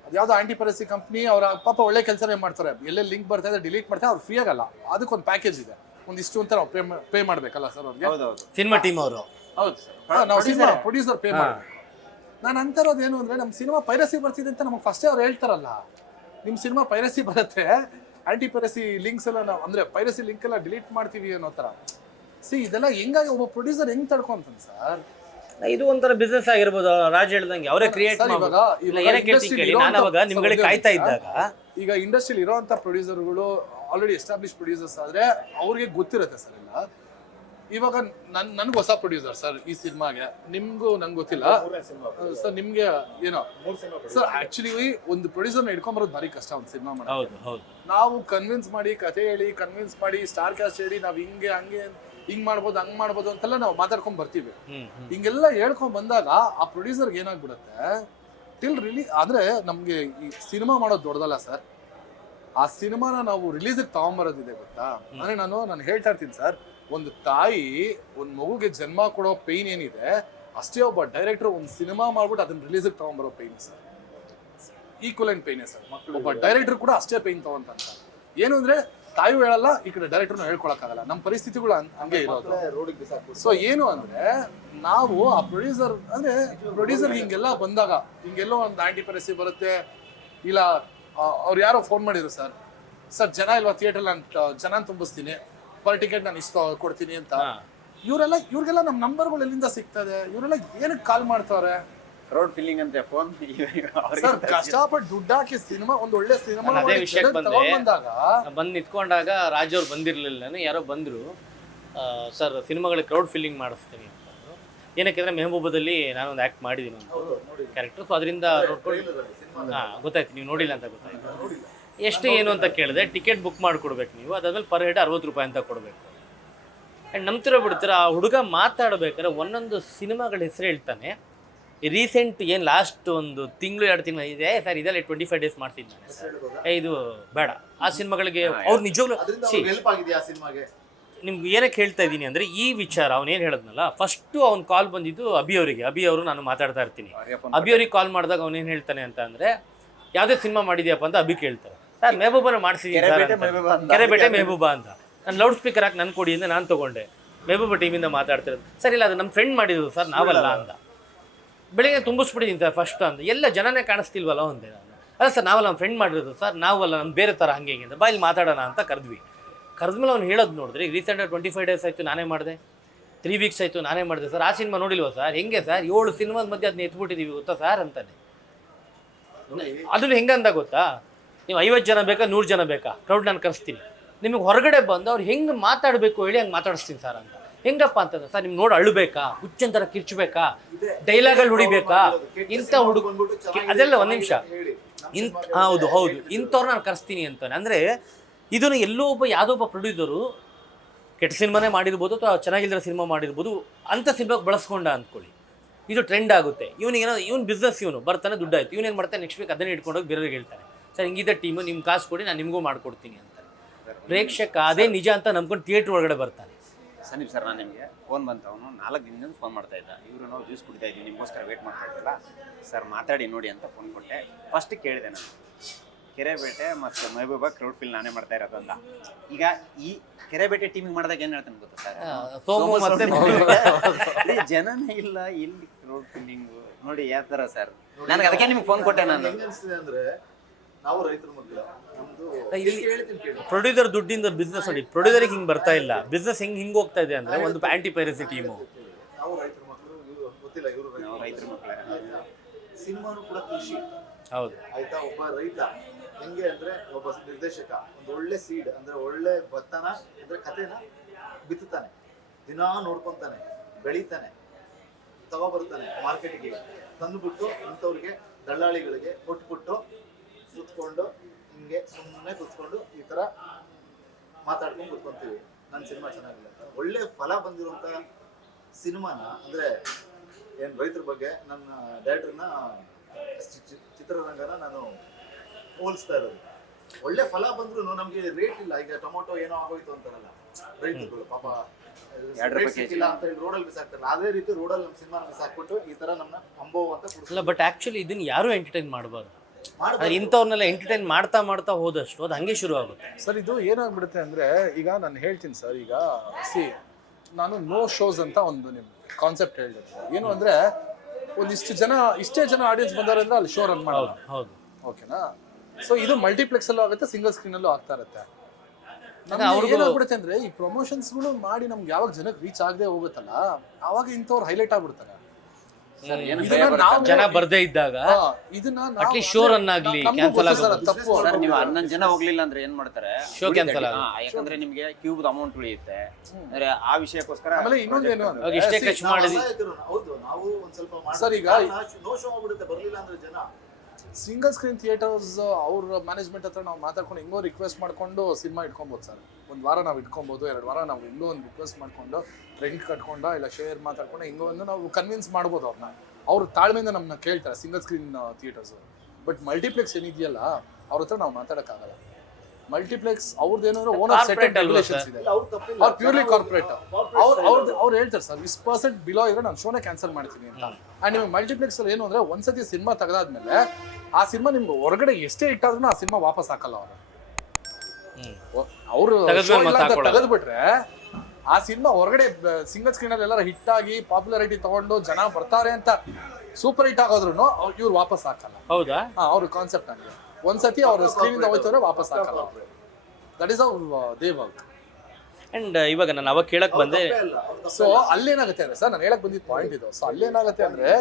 ಅದ್ಯಾವ್ದೋ ಆಂಟಿ ಪೈರಸಿ ಕಂಪ್ನಿ ಅವರ ಪಾಪ ಒಳ್ಳೆ ಕೆಲಸನೇ ಮಾಡ್ತಾರೆ, ಎಲ್ಲೇ ಲಿಂಕ್ ಬರ್ತಾ ಇದೆ ಡಿಲೀಟ್ ಮಾಡ್ತಾರೆ, ಅವ್ರು ಫ್ರೀ ಆಗಲ್ಲ. ಅದಕ್ಕೊಂದು ಪ್ಯಾಕೇಜ್ ಇದೆ, ಒಂದಿಷ್ಟು ಅಂತ ನಾವು ಪೇ ಮಾಡ್ಬೇಕಲ್ಲ ಸರ್ ಅವ್ರಿಗೆ. ಸಿನಿಮಾ ಟೀಮ್ ಅವರು. ಹೌದು ಸರ್, ನಾವು ಸಿನಿಮಾ ಪ್ರೊಡ್ಯೂಸರ್ ಪೇ ಮಾಡ್ಬೇಕು. ನಾನು ಅಂತಾರೋದು ಏನು ಅಂದ್ರೆ ನಮ್ಮ ಸಿನಿಮಾ ಪೈರಸಿ ಬರ್ತಿದೆ ಅಂತ ನಮಗೆ ಫಸ್ಟೇ ಅವ್ರು ಹೇಳ್ತಾರಲ್ಲ, ನಿಮ್ಮ ಸಿನಿಮಾ ಪೈರಸಿ ಬರುತ್ತೆ, ಆಂಟಿ ಪೈರಸಿ ಲಿಂಕ್ಸ್ ಎಲ್ಲ ನಾವು ಅಂದ್ರೆ ಪೈರಸಿ ಲಿಂಕ್ ಎಲ್ಲ ಡಿಲೀಟ್ ಮಾಡ್ತೀವಿ ಅನ್ನೋ ಥರ. ಇದೆಲ್ಲ ಹೆಂಗಾಗಿ ಒಬ್ಬ ಪ್ರೊಡ್ಯೂಸರ್ ಹೆಂಗ್ ತಡ್ಕೊಂತಾನೆ ಸರ್? ಇದು ಒಂಥರ ಬಿಸ್ನೆಸ್ ಆಗಿರ್ಬೋದು. ರಾಜ್ ಹೇಳ್ದಂಗೆ ಅವರೇ ಕ್ರಿಯೇಟ್ ನಾನು ಅವಾಗ ನಿಮ್ಗಳಿಗೆ ಕಾಯ್ತಾ ಇದ್ದಾಗ, ಈಗ ಇಂಡಸ್ಟ್ರಿಯಲ್ಲಿ ಇರೋಂಥ ಪ್ರೊಡ್ಯೂಸರ್ಗಳು ಆಲ್ರೆಡಿ ಎಸ್ಟಾಬ್ಲಿಷ್ ಪ್ರೊಡ್ಯೂಸರ್ಸ್ ಆದ್ರೆ ಅವ್ರಿಗೆ ಗೊತ್ತಿರುತ್ತೆ ಸರ್ ಎಲ್ಲ. ಇವಾಗ ನನ್ಗೆ ಹೊಸ ಪ್ರೊಡ್ಯೂಸರ್ ಸರ್ ಈ ಸಿನಿಮಾಗೆ, ನಿಮ್ಗೂ ನಂಗೆ ಗೊತ್ತಿಲ್ಲ ಸರ್, ನಿಮ್ಗೆ ಏನೋ ಸರ್. ಆಕ್ಚುಲಿ ಒಂದು ಪ್ರೊಡ್ಯೂಸರ್ನ ಹಿಡ್ಕೊಂಬರೋದು ಭಾರಿ ಕಷ್ಟ ಒಂದು ಸಿನಿಮಾ ಮಾಡೋದು. ನಾವು ಕನ್ವಿನ್ಸ್ ಮಾಡಿ, ಕಥೆ ಹೇಳಿ, ಕನ್ವಿನ್ಸ್ ಮಾಡಿ, ಸ್ಟಾರ್ ಕಾಸ್ಟ್ ಹೇಳಿ, ನಾವು ಹಿಂಗೆ ಹಂಗೆ ಹಿಂಗ್ ಮಾಡ್ಬೋದು ಹಂಗ್ ಮಾಡ್ಬೋದು ಅಂತೆಲ್ಲ ನಾವು ಮಾತಾಡ್ಕೊಂಡ್ ಬರ್ತೀವಿ. ಹಿಂಗೆಲ್ಲ ಹೇಳ್ಕೊಂಡ್ ಬಂದಾಗ ಆ ಪ್ರೊಡ್ಯೂಸರ್ಗೆ ಏನಾಗ್ಬಿಡುತ್ತೆ ಟಿಲ್ ಅಂದ್ರೆ ನಮ್ಗೆ ಈ ಸಿನಿಮಾ ಮಾಡೋದು ದೊಡ್ಡದಲ್ಲ ಸರ್, ಆ ಸಿನಿಮಾನ ನಾವು ರಿಲೀಸಿಗೆ ತಗೊಂಬರೋದಿದೆ ಗೊತ್ತಾ. ಅಂದ್ರೆ ನಾನು ಹೇಳ್ತಾ ಇರ್ತೀನಿ ಸರ್, ಒಂದು ತಾಯಿ ಒಂದು ಮಗುಗೆ ಜನ್ಮ ಕೊಡೋ ಪೈನ್ ಏನಿದೆ ಅಷ್ಟೇ ಒಬ್ಬ ಡೈರೆಕ್ಟರ್ ಒಂದು ಸಿನಿಮಾ ಮಾಡ್ಬಿಟ್ಟು ಅದನ್ನ ರಿಲೀಸಿಗೆ ತಗೊಂಬರೋ ಪೈನ್ ಸರ್, ಈಕ್ವಲೆಂಟ್ ಪೈನೇ ಸರ್. ಒಬ್ಬ ಡೈರೆಕ್ಟರ್ ಕೂಡ ಅಷ್ಟೇ ಪೈನ್ ತಗೊಂತಾನೆ ಸರ್. ಏನು ಅಂದ್ರೆ ತಾಯಿ ಹೇಳಲ್ಲ, ಈ ಕಡೆ ಡೈರೆಕ್ಟರ್ನ ಹೇಳ್ಕೊಳಕ್ಕಾಗಲ್ಲ, ನಮ್ಮ ಪರಿಸ್ಥಿತಿಗಳು ಹಂಗೆ ಇರೋದು. ಸೊ ಏನು ಅಂದ್ರೆ ನಾವು ಆ ಪ್ರೊಡ್ಯೂಸರ್ ಹಿಂಗೆಲ್ಲ ಬಂದಾಗ, ಹಿಂಗೆಲ್ಲೋ ಒಂದು ಆಂಟಿ ಪೈರಸಿ ಬರುತ್ತೆ, ಇಲ್ಲ ಅವ್ರು ಯಾರೋ ಫೋನ್ ಮಾಡಿದ್ರು ಸರ್, ಜನ ಇಲ್ವಾ ಥಿಯೇಟರ್, ನಾನು ಜನ ತುಂಬಿಸ್ತೀನಿ, ಪರ್ ಟಿಕೆಟ್ ನಾನು ಇಷ್ಟು ಕೊಡ್ತೀನಿ ಅಂತ. ಇವ್ರಿಗೆಲ್ಲ ನಮ್ಮ ನಂಬರ್ಗಳು ಎಲ್ಲಿಂದ ಸಿಗ್ತದೆ? ಇವರೆಲ್ಲ ಏನಕ್ಕೆ ಕಾಲ್ ಮಾಡ್ತಾರೆ? ಕ್ರೌಡ್ ಫೀಲಿಂಗ್ ಅಂತ ಫೋನ್ ಸರ್ ಕಷ್ಟಪಟ್ಟು ದುಡ್ಡು ಹಾಕಿ ಸಿನಿಮಾ ಒಂದು ಒಳ್ಳೆ ಸಿನಿಮಾ ಬಂದಾಗ ಬಂದು ನಿಂತ್ಕೊಂಡಾಗ ರಾಜ್ ಅವ್ರು ಬಂದಿರಲಿಲ್ಲ, ಯಾರೋ ಬಂದರು, ಸರ್ ಸಿನಿಮಾಗಳಿಗೆ ಕ್ರೌಡ್ ಫೀಲಿಂಗ್ ಮಾಡಿಸ್ತೀನಿ ಅಂತಂದರು. ಏನಕ್ಕೆಂದರೆ ಮೆಹಬೂಬದಲ್ಲಿ ನಾನೊಂದು ಆ್ಯಕ್ಟ್ ಮಾಡಿದ್ದೀನಿ ಒಂದು ಕ್ಯಾರೆಕ್ಟರ್. ಸೊ ಅದರಿಂದ ನೋಡ್ಕೊಂಡು ಗೊತ್ತಾಯ್ತು, ನೀವು ನೋಡಿಲ್ಲ ಅಂತ ಗೊತ್ತಾಯ್ತು. ಎಷ್ಟು ಏನು ಅಂತ ಕೇಳಿದೆ, ಟಿಕೆಟ್ ಬುಕ್ ಮಾಡಿಕೊಡ್ಬೇಕು ನೀವು, ಅದಾದ್ಮೇಲೆ ಪರ್ ಹೆಡ್ 60 ರೂಪಾಯಿ ಅಂತ ಕೊಡಬೇಕು. ಆ್ಯಂಡ್ ನಂಬ್ತಿರೋ ಬಿಡ್ತಾರೆ, ಆ ಹುಡುಗ ಮಾತಾಡ್ಬೇಕಾದ್ರೆ ಒಂದೊಂದು ಸಿನಿಮಾಗಳ ಹೆಸರು ಹೇಳ್ತಾನೆ. ರೀಸೆಂಟ್ ಏನು ಲಾಸ್ಟ್ ಒಂದು ತಿಂಗಳು 2 ತಿಂಗಳು ಇದೆ ಸರ್, ಇದೆಲ್ಲ 25 ಡೇಸ್ ಮಾಡ್ತಿದ್ದಾನೆ ಸರ್. ಇದು ಬೇಡ ಆ ಸಿನಿಮಾಗಳಿಗೆ. ಅವ್ರು ನಿಜವಾಗ್ಲೂ ನಿಮ್ಗೆ ಏನಕ್ಕೆ ಹೇಳ್ತಾ ಇದ್ದೀನಿ ಅಂದರೆ, ಈ ವಿಚಾರ ಅವನೇನು ಹೇಳಿದ್ನಲ್ಲ, ಫಸ್ಟು ಅವ್ನು ಕಾಲ್ ಬಂದಿದ್ದು ಅಭಿ ಅವರಿಗೆ. ಅಭಿ ಅವರು ನಾನು ಮಾತಾಡ್ತಾ ಇರ್ತೀನಿ, ಅಭಿ ಅವ್ರಿಗೆ ಕಾಲ್ ಮಾಡಿದಾಗ ಅವನೇನು ಹೇಳ್ತಾನೆ ಅಂತ ಅಂದರೆ, ಯಾವುದೇ ಸಿನಿಮಾ ಮಾಡಿದ್ಯಪ್ಪ ಅಂತ ಅಭಿ ಕೇಳ್ತಾರೆ. ಸರ್ ಮೆಹಬೂಬನ ಮಾಡಿಸಿದ್ದೀನಿ, ಕೆರೆಬೇಟೆ ಮೆಹಬೂಬಾ ಅಂತ. ನಾನು ಲೌಡ್ ಸ್ಪೀಕರ್ ಹಾಕಿ ನನ್ನ ಕೊಡಿ ಅಂತ ನಾನು ತೊಗೊಂಡೆ, ಮೆಹಬೂಬಾ ಟೀಮಿಂದ ಮಾತಾಡ್ತಿರೋದು. ಸರ್ ಇಲ್ಲ ಅದು ನಮ್ಮ ಫ್ರೆಂಡ್ ಮಾಡಿದ್ರು ಸರ್, ನಾವಲ್ಲ ಅಂದ. ಬೆಳಿಗ್ಗೆ ತುಂಬಿಸ್ಬಿಟ್ಟಿದ್ದೀನಿ ಸರ್ ಫಸ್ಟ್ ಅಂತ. ಎಲ್ಲ ಜನನೇ ಕಾಣಿಸ್ತಿಲ್ವಲ್ಲ ಒಂದೇ. ನಾನು ಅಲ್ಲ ಸರ್ ನಾವಲ್ಲ, ನಮ್ಮ ಫ್ರೆಂಡ್ ಮಾಡಿರೋದು ಸರ್, ನಾವಲ್ಲ ನಮ್ಮ ಬೇರೆ ಥರ ಹಂಗೆ ಹಿಂಗೆ ಅಂತ ಬಾಯಲ್ಲಿ ಮಾತಾಡೋಣ ಅಂತ ಕರೆದ್ಮೇಲೆ ಅವ್ನು ಹೇಳೋದು ನೋಡಿದ್ರೆ, ಈಗ ರೀಸೆಂಟಾಗಿ 25 ಡೇಸ್ ಆಯಿತು ನಾನೇ ಮಾಡಿದೆ, 3 ವೀಕ್ಸ್ ಆಯಿತು ನಾನೇ ಮಾಡಿದೆ ಸರ್. ಆ ಸಿನಿಮಾ ನೋಡಿಲ್ವ ಸರ್? ಹೆಂಗೆ ಸರ್ 7 ಸಿನಿಮಾದ ಮಧ್ಯೆ ಅದನ್ನ ಎತ್ಬಿಟ್ಟಿದ್ದೀವಿ ಗೊತ್ತಾ ಸರ್ ಅಂತಾನೆ. ಅದನ್ನು ಹೆಂಗಂದ ಗೊತ್ತಾ, ನೀವು 50 ಜನ ಬೇಕಾ 100 ಜನ ಬೇಕಾ ಕ್ರೌಡ್ ನಾನು ಕರೆಸ್ತೀನಿ, ನಿಮಗೆ ಹೊರಗಡೆ ಬಂದು ಅವ್ರು ಹೆಂಗೆ ಮಾತಾಡಬೇಕು ಹೇಳಿ ಹಂಗೆ ಮಾತಾಡಿಸ್ತೀನಿ ಸರ್ ಅಂತ. ಹೆಂಗಪ್ಪ ಅಂತಂದ್ರೆ ಸರ್ ನಿಮ್ಗೆ ನೋಡಿ ಅಳ್ಬೇಕಾ, ಹುಚ್ಚಂತರ ಕಿರ್ಚಬೇಕಾ, ಡೈಲಾಗಲ್ಲಿ ಹೊಡಿಬೇಕಾ, ಇಂಥ ಹುಡುಗ ಅದೆಲ್ಲ ಒಂದು ನಿಮಿಷ ಹೌದು ಇಂಥವ್ರು ನಾನು ಕರೆಸ್ತೀನಿ ಅಂತಾನೆ. ಅಂದರೆ ಇದನ್ನು ಎಲ್ಲೋ ಯಾವುದೋ ಒಬ್ಬ ಪ್ರೊಡ್ಯೂಸರು ಕೆಟ್ಟ ಸಿನಿಮಾನೇ ಮಾಡಿರ್ಬೋದು ಅಥವಾ ಚೆನ್ನಾಗಿಲ್ಲದ ಸಿನಿಮಾ ಮಾಡಿರ್ಬೋದು, ಅಂಥ ಸಿನಿಮಾಗೆ ಬಳಸ್ಕೊಂಡ ಅಂದ್ಕೊಳ್ಳಿ, ಇದು ಟ್ರೆಂಡ್ ಆಗುತ್ತೆ. ಇವನಿಗೇನೋ ಇವ್ನು ಬಿಸ್ನೆಸ್, ಇವನು ಬರ್ತಾನೆ, ದುಡ್ಡಾಯ್ತು, ಇವನೇನು ಮಾಡ್ತಾನೆ, ನೆಕ್ಸ್ಟ್ ವೀಕ್ ಅದನ್ನೇ ಇಟ್ಕೊಂಡೋಗಿ ಬೇರೆಯವ್ರಿಗೆ ಹೇಳ್ತಾನೆ, ಸರ್ ಹಿಂಗಿದೆ ಟೀಮು, ನಿಮ್ಮ ಕಾಸು ಕೊಡಿ, ನಾನು ನಿಮಗೂ ಮಾಡ್ಕೊಡ್ತೀನಿ ಅಂತಾರೆ. ಪ್ರೇಕ್ಷಕ ಅದೇ ನಿಜ ಅಂತ ನಂಬ್ಕೊಂಡು ಥಿಯೇಟ್ರ್ ಒಳಗಡೆ ಬರ್ತಾನೆ. ಸಂದೀಪ್ ಸರ್, ನಾನು ನಿಮಗೆ ಫೋನ್ ಬಂತು, ಅವನು 4 ದಿನದಿಂದ ಫೋನ್ ಮಾಡ್ತಾ ಇದ್ದ, ಇವರು ನಾವು ಜ್ಯೂಸ್ ಕುಡಿತಾ ಇದ್ದೀವಿ, ನಿಮಗೋಸ್ಕರ ವೇಟ್ ಮಾಡ್ತಾ ಇದ್ದಲ್ಲ ಸರ್, ಮಾತಾಡಿ ನೋಡಿ ಅಂತ ಫೋನ್ ಕೊಟ್ಟೆ. ಫಸ್ಟ್ ಕೇಳಿದೆ ನಾನು, ಕೆರೆಬೇಟೆ ಮತ್ತು ಮೈಬೂಬ ಕ್ರೌಡ್ ಫಿಲ್ ನಾನೇ ಮಾಡ್ತಾ ಇರೋದಂದ. ಈಗ ಈ ಕೆರೆಬೇಟೆ ಟೀಮಿಗೆ ಮಾಡಿದಾಗ ಏನು ಹೇಳ್ತಾನೆ ಗೊತ್ತಾ ಸರ್, ಸೋಮು ಮತ್ತೆ ಜನನೇ ಇಲ್ಲ, ಇಲ್ಲಿ ಕ್ರೌಡ್ ಫಿಲ್ಲಿಂಗು ನೋಡಿ ಯಾವ ಥರ ಸರ್. ನನಗೆ ಅದಕ್ಕೆ ನಿಮ್ಗೆ ಫೋನ್ ಕೊಟ್ಟೆ ನಾನು. ಹೆಂಗ್ ಅನ್ಸ್ತಿದೆ ಅಂದ್ರೆ ನಾವು ರೈತರ ಮಕ್ಕಳು, ನಮ್ದು ಹೇಳ್ತೀನಿ ಕೇಳಿ. ಪ್ರೊಡ್ಯೂಸರ್ ದುಡ್ಡಿಂದ ಬಿಸ್ನೆಸ್ ನೋಡಿ, ಪ್ರೊಡ್ಯೂಸರಿಗೆ ಹಿಂಗೆ ಬರ್ತಾ ಇಲ್ಲ, ಬಿಸ್ನೆಸ್ ಹಿಂಗೆ ಹೋಗ್ತಾ ಇದೆ ಅಂದರೆ ಒಂದು ಆ್ಯಂಟಿ ಪೈರಸಿ ಟೀಮು. ನಾವು ರೈತರ ಮಕ್ಕಳು, ಇವರು ಗೊತ್ತಿಲ್ಲ, ಇವರು ರೈತರ ಮಕ್ಕಳೇ. ಸಿನಿಮಾನು ಕೂಡ ಕೃಷಿ, ಹೌದು ಆಯ್ತಾ. ಒಬ್ಬ ರೈತ ಹೆಂಗೆ ಅಂದ್ರೆ, ಒಬ್ಬ ನಿರ್ದೇಶಕ ಒಂದು ಒಳ್ಳೆ ಸೀಡ್ ಅಂದ್ರೆ ಒಳ್ಳೆ ಭತ್ತನ ಅಂದ್ರೆ ಕಥೆನ ಬಿತ್ತುತ್ತಾನೆ, ದಿನಾ ನೋಡ್ಕೊಂತಾನೆ, ಬೆಳಿತಾನೆ, ತಗೊಬರ್ತಾನೆ, ಮಾರ್ಕೆಟಿಗೆ ತಂದುಬಿಟ್ಟು ಇಂಥವ್ರಿಗೆ ದಳ್ಳಾಳಿಗಳಿಗೆ ಕೊಟ್ಬಿಟ್ಟು ಕೂತ್ಕೊಂಡು ಹಿಂಗೆ ಸುಮ್ಮನೆ ಕೂತ್ಕೊಂಡು ಈ ಥರ ಮಾತಾಡ್ಕೊಂಡು ಕೂತ್ಕೊಂತೀವಿ. ನನ್ನ ಸಿನಿಮಾ ಚೆನ್ನಾಗಿಲ್ಲ ಅಂತ. ಒಳ್ಳೆ ಫಲ ಬಂದಿರುವಂಥ ಸಿನಿಮಾನ ಅಂದರೆ ಏನು ರೈತರ ಬಗ್ಗೆ ನನ್ನ ಡೈರೆಕ್ಟರ್ನ ಚಿತ್ರರಂಗನ ನಾನು ಹೋಲಿಸ್ತಾ ಇರೋದು. ಒಳ್ಳೆ ಫಲ ಬಂದ್ರು ನಮಗೆ ರೇಟ್ ಇಲ್ಲ. ಈಗ ಟೊಮೊಟೊ ಏನೋ ಆಗೋಯ್ತು ಅಂತಾರಲ್ಲ ರೈತರುಗಳು, ಪಾಪ ರೇಟ್ ಸಿಕ್ಕಿಲ್ಲ ಅಂತ ಹೇಳಿ ರೋಡಲ್ಲಿ ಬಿಸಾಕ್ತಾರಲ್ಲ, ಅದೇ ರೀತಿ ರೋಡಲ್ಲಿ ನಮ್ಮ ಸಿನಿಮಾ ಬಿಸಾಕ್ಬಿಟ್ಟು ಈ ತರ ನಮ್ಮನ್ನ ಅಂಬೋ ಅಂತ ಅಲ್ಲ. ಬಟ್ ಆ್ಯಕ್ಚುಲಿ ಇದನ್ನು ಯಾರೂ ಎಂಟರ್ಟೈನ್ ಮಾಡಬಾರ್ದು. ಆದರೆ ಇಂಥವ್ರನ್ನೆಲ್ಲ ಎಂಟರ್ಟೈನ್ ಮಾಡ್ತಾ ಮಾಡ್ತಾ ಹೋದಷ್ಟು ಅದು ಹಂಗೆ ಶುರು ಆಗುತ್ತೆ ಸರ್. ಇದು ಏನಾಗ್ಬಿಡುತ್ತೆ ಅಂದರೆ, ಈಗ ನಾನು ಹೇಳ್ತೀನಿ ಸರ್, ಈಗ ನಾನು ನೋ ಶೋಸ್ ಅಂತ ಒಂದು ನಿಮ್ಮ ಕಾನ್ಸೆಪ್ಟ್ ಹೇಳಿದೆ. ಏನು ಅಂದರೆ, ಇಷ್ಟೇ ಜನ ಆಡಿಯನ್ಸ್ ಬಂದಾರೆ ಅಂದರೆ ಅಲ್ಲಿ ಶೋ ರನ್ ಮಾಡೋದು. ಹೌದು, ಓಕೆನಾ? ಸೊ ಇದು ಮಲ್ಟಿಪ್ಲೆಕ್ಸಲ್ಲೂ ಆಗುತ್ತೆ, ಸಿಂಗಲ್ ಸ್ಕ್ರೀನಲ್ಲೂ ಆಗ್ತಾ ಇರುತ್ತೆ. ಏನಾಗ್ಬಿಡುತ್ತೆ ಅಂದರೆ, ಈ ಪ್ರಮೋಷನ್ಸ್ಗಳು ಮಾಡಿ ನಮ್ಗೆ ಯಾವಾಗ ಜನಕ್ಕೆ ರೀಚ್ ಆಗದೆ ಹೋಗುತ್ತಲ್ಲ, ಆವಾಗ ಇಂಥವ್ರು ಹೈಲೈಟ್ ಆಗ್ಬಿಡ್ತಾರೆ. ಜನ ಬರ್ದೇ ಇದ್ದಾಗ ಇದನ್ನ ಶೋ ರನ್ ಆಗ್ಲಿ, ಕ್ಯಾನ್ಸಲ್ ಆಗುತ್ತೆ. ತಪ್ಪು. ನೀವು 11 ಜನ ಹೋಗ್ಲಿಲ್ಲ ಅಂದ್ರೆ ಏನ್ ಮಾಡ್ತಾರೆ, ಶೋ ಕ್ಯಾನ್ಸಲ್ ಯಾಕಂದ್ರೆ ನಿಮ್ಗೆ ಕ್ಯೂಬ್ ಅಮೌಂಟ್ ಉಳಿಯುತ್ತೆ. ಅಂದ್ರೆ ಆ ವಿಷಯಕ್ಕೋಸ್ಕರ ಆಮೇಲೆ ಇನ್ನೊಂದೇನು ಅಂದ್ರೆ, ಇಷ್ಟೇ ಖರ್ಚು ಮಾಡಿದ್ವಿ. ಹೌದು, ನಾವು ಒಂದ್ ಸ್ವಲ್ಪ ಸರ್, ಈಗ ನೋ ಶೋ ಆಗ್ಬಿಡುತ್ತೆ, ಬರ್ಲಿಲ್ಲ ಅಂದ್ರೆ ಜನ. ಸಿಂಗಲ್ ಸ್ಕ್ರೀನ್ ಥಿಯೇಟರ್ಸ್ ಅವ್ರ ಮ್ಯಾನೇಜ್ಮೆಂಟ್ ಹತ್ರ ನಾವು ಮಾತಾಡ್ಕೊಂಡು ಹೆಂಗೋ ರಿಕ್ವೆಸ್ಟ್ ಮಾಡ್ಕೊಂಡು ಸಿನಿಮಾ ಇಟ್ಕೊಬೋದು ಸರ್. ಒಂದು ವಾರ ನಾವು ಇಟ್ಕೊಬೋದು, 2 ವಾರ ನಾವು ಇನ್ನೂ ಒಂದು ರಿಕ್ವೆಸ್ಟ್ ಮಾಡ್ಕೊಂಡು ರೆಂಟ್ ಕಟ್ಕೊಂಡು ಇಲ್ಲ ಶೇರ್ ಮಾತಾಡ್ಕೊಂಡು ಹಿಂಗೋ ಒಂದು ನಾವು ಕನ್ವಿನ್ಸ್ ಮಾಡ್ಬೋದು ಅವ್ರನ್ನ. ಅವ್ರು ತಾಳ್ಮೆಯಿಂದ ನಮ್ಮನ್ನ ಕೇಳ್ತಾರೆ single screen theatres. But multiplex ಏನಿದೆಯಲ್ಲ, ಅವ್ರ ಹತ್ರ ನಾವು ಮಾತಾಡೋಕ್ಕಾಗಲ್ಲ. ಮಲ್ಟಿಪ್ಲೆಕ್ಸ್ ಅವ್ರದ್ದೇನಾದ್ರು ಓನರ್ ಸೆಟ್ ರೆಗ್ಯುಲೇಷನ್ಸ್ ಇದೆ, ಅವ್ರು ಪ್ಯೂರ್ಲಿ ಕಾರ್ಪೊರೇಟ್. ಅವ್ರು ಹೇಳ್ತಾರೆ ಸರ್, 20% ಬಿಲೋ ಇದ್ರೆ ನಾನು ಶೋನೇ ಕ್ಯಾನ್ಸಲ್ ಮಾಡ್ತೀನಿ ಅಂತ. ಆ್ಯಂಡ್ ನಿಮಗೆ ಮಲ್ಟಿಪ್ಲೆಕ್ಸ್ ಅಲ್ಲಿ ಏನು ಅಂದರೆ, ಒಂದ್ಸತಿ ಸಿನಿಮಾ ತೆಗೆದಾದ್ಮೇಲೆ ಆ ಸಿನಿಮಾ ನಿಮ್ಗೆ ಹೊರಗಡೆ ಎಷ್ಟೇ ಇಟ್ಟಾದ್ರೂ ಆ ಸಿನಿಮಾ ವಾಪಸ್ ಹಾಕಲ್ಲ ಅವರು ತೆಗೆದ್ಬಿಟ್ರೆ ಆ ಸಿನಿಮಾ ಹೊರಗಡೆ ಸಿಂಗಲ್ ಸ್ಕ್ರೀನ್ ಅಲ್ಲಿ ಎಲ್ಲಾರ ಹಿಟ್ ಆಗಿ ಪಾಪ್ಯುಲಾರಿಟಿ ತಗೊಂಡು ಜನ ಬರ್ತಾರೆ ಅಂತ ಸೂಪರ್ ಹಿಟ್ ಆಗೋದ್ರು ಇವ್ರು ವಾಪಸ್ ಹಾಕಲ್ಲ. ಹೌದಾ? ಅವ್ರ ಕಾನ್ಸೆಪ್ಟ್ ಆಗಿದೆ. ಒಂದ್ಸತಿ ಅವ್ರ ಸ್ಕ್ರೀನ್ ಇಂದ ಹೋಯ್ತವ್ರೆ ವಾಪಸ್ ಹಾಕಲ್ಲ. That is they work. And ಇವಾಗ ನಾನು ಅವಾಗ ಕೇಳಕ್ ಬಂದೆ. ಸೊ ಅಲ್ಲೇನಾಗುತ್ತೆ ಅಂದ್ರೆ ಸರ್, ನಾನು ಹೇಳಕ್ ಬಂದಿದ್ದ ಪಾಯಿಂಟ್ ಇದು. ಸೊ ಅಲ್ಲೇನಾಗುತ್ತೆ ಅಂದ್ರೆ,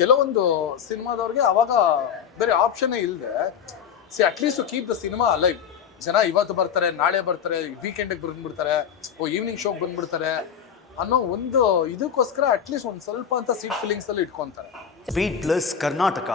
ಕೆಲವೊಂದು ಸಿನಿಮಾದವ್ರಿಗೆ ಅವಾಗ ಬೇರೆ ಆಪ್ಷನ್ನೇ ಇಲ್ಲದೆ, at least to keep the cinema alive. ಜನ ಇವತ್ತು ಬರ್ತಾರೆ, ನಾಳೆ ಬರ್ತಾರೆ, ವೀಕೆಂಡಿಗೆ ಬಂದ್ಬಿಡ್ತಾರೆ, ಈವ್ನಿಂಗ್ ಶೋಗೆ ಬಂದ್ಬಿಡ್ತಾರೆ ಅನ್ನೋ ಒಂದು ಇದಕ್ಕೋಸ್ಕರ ಅಟ್ಲೀಸ್ಟ್ ಒಂದು ಸ್ವಲ್ಪ ಅಂತ ಸೀಟ್ ಫಿಲ್ಲಿಂಗ್ಸ್ ಅಲ್ಲಿ ಇಟ್ಕೊಂತಾರೆ. Speed plus Karnataka.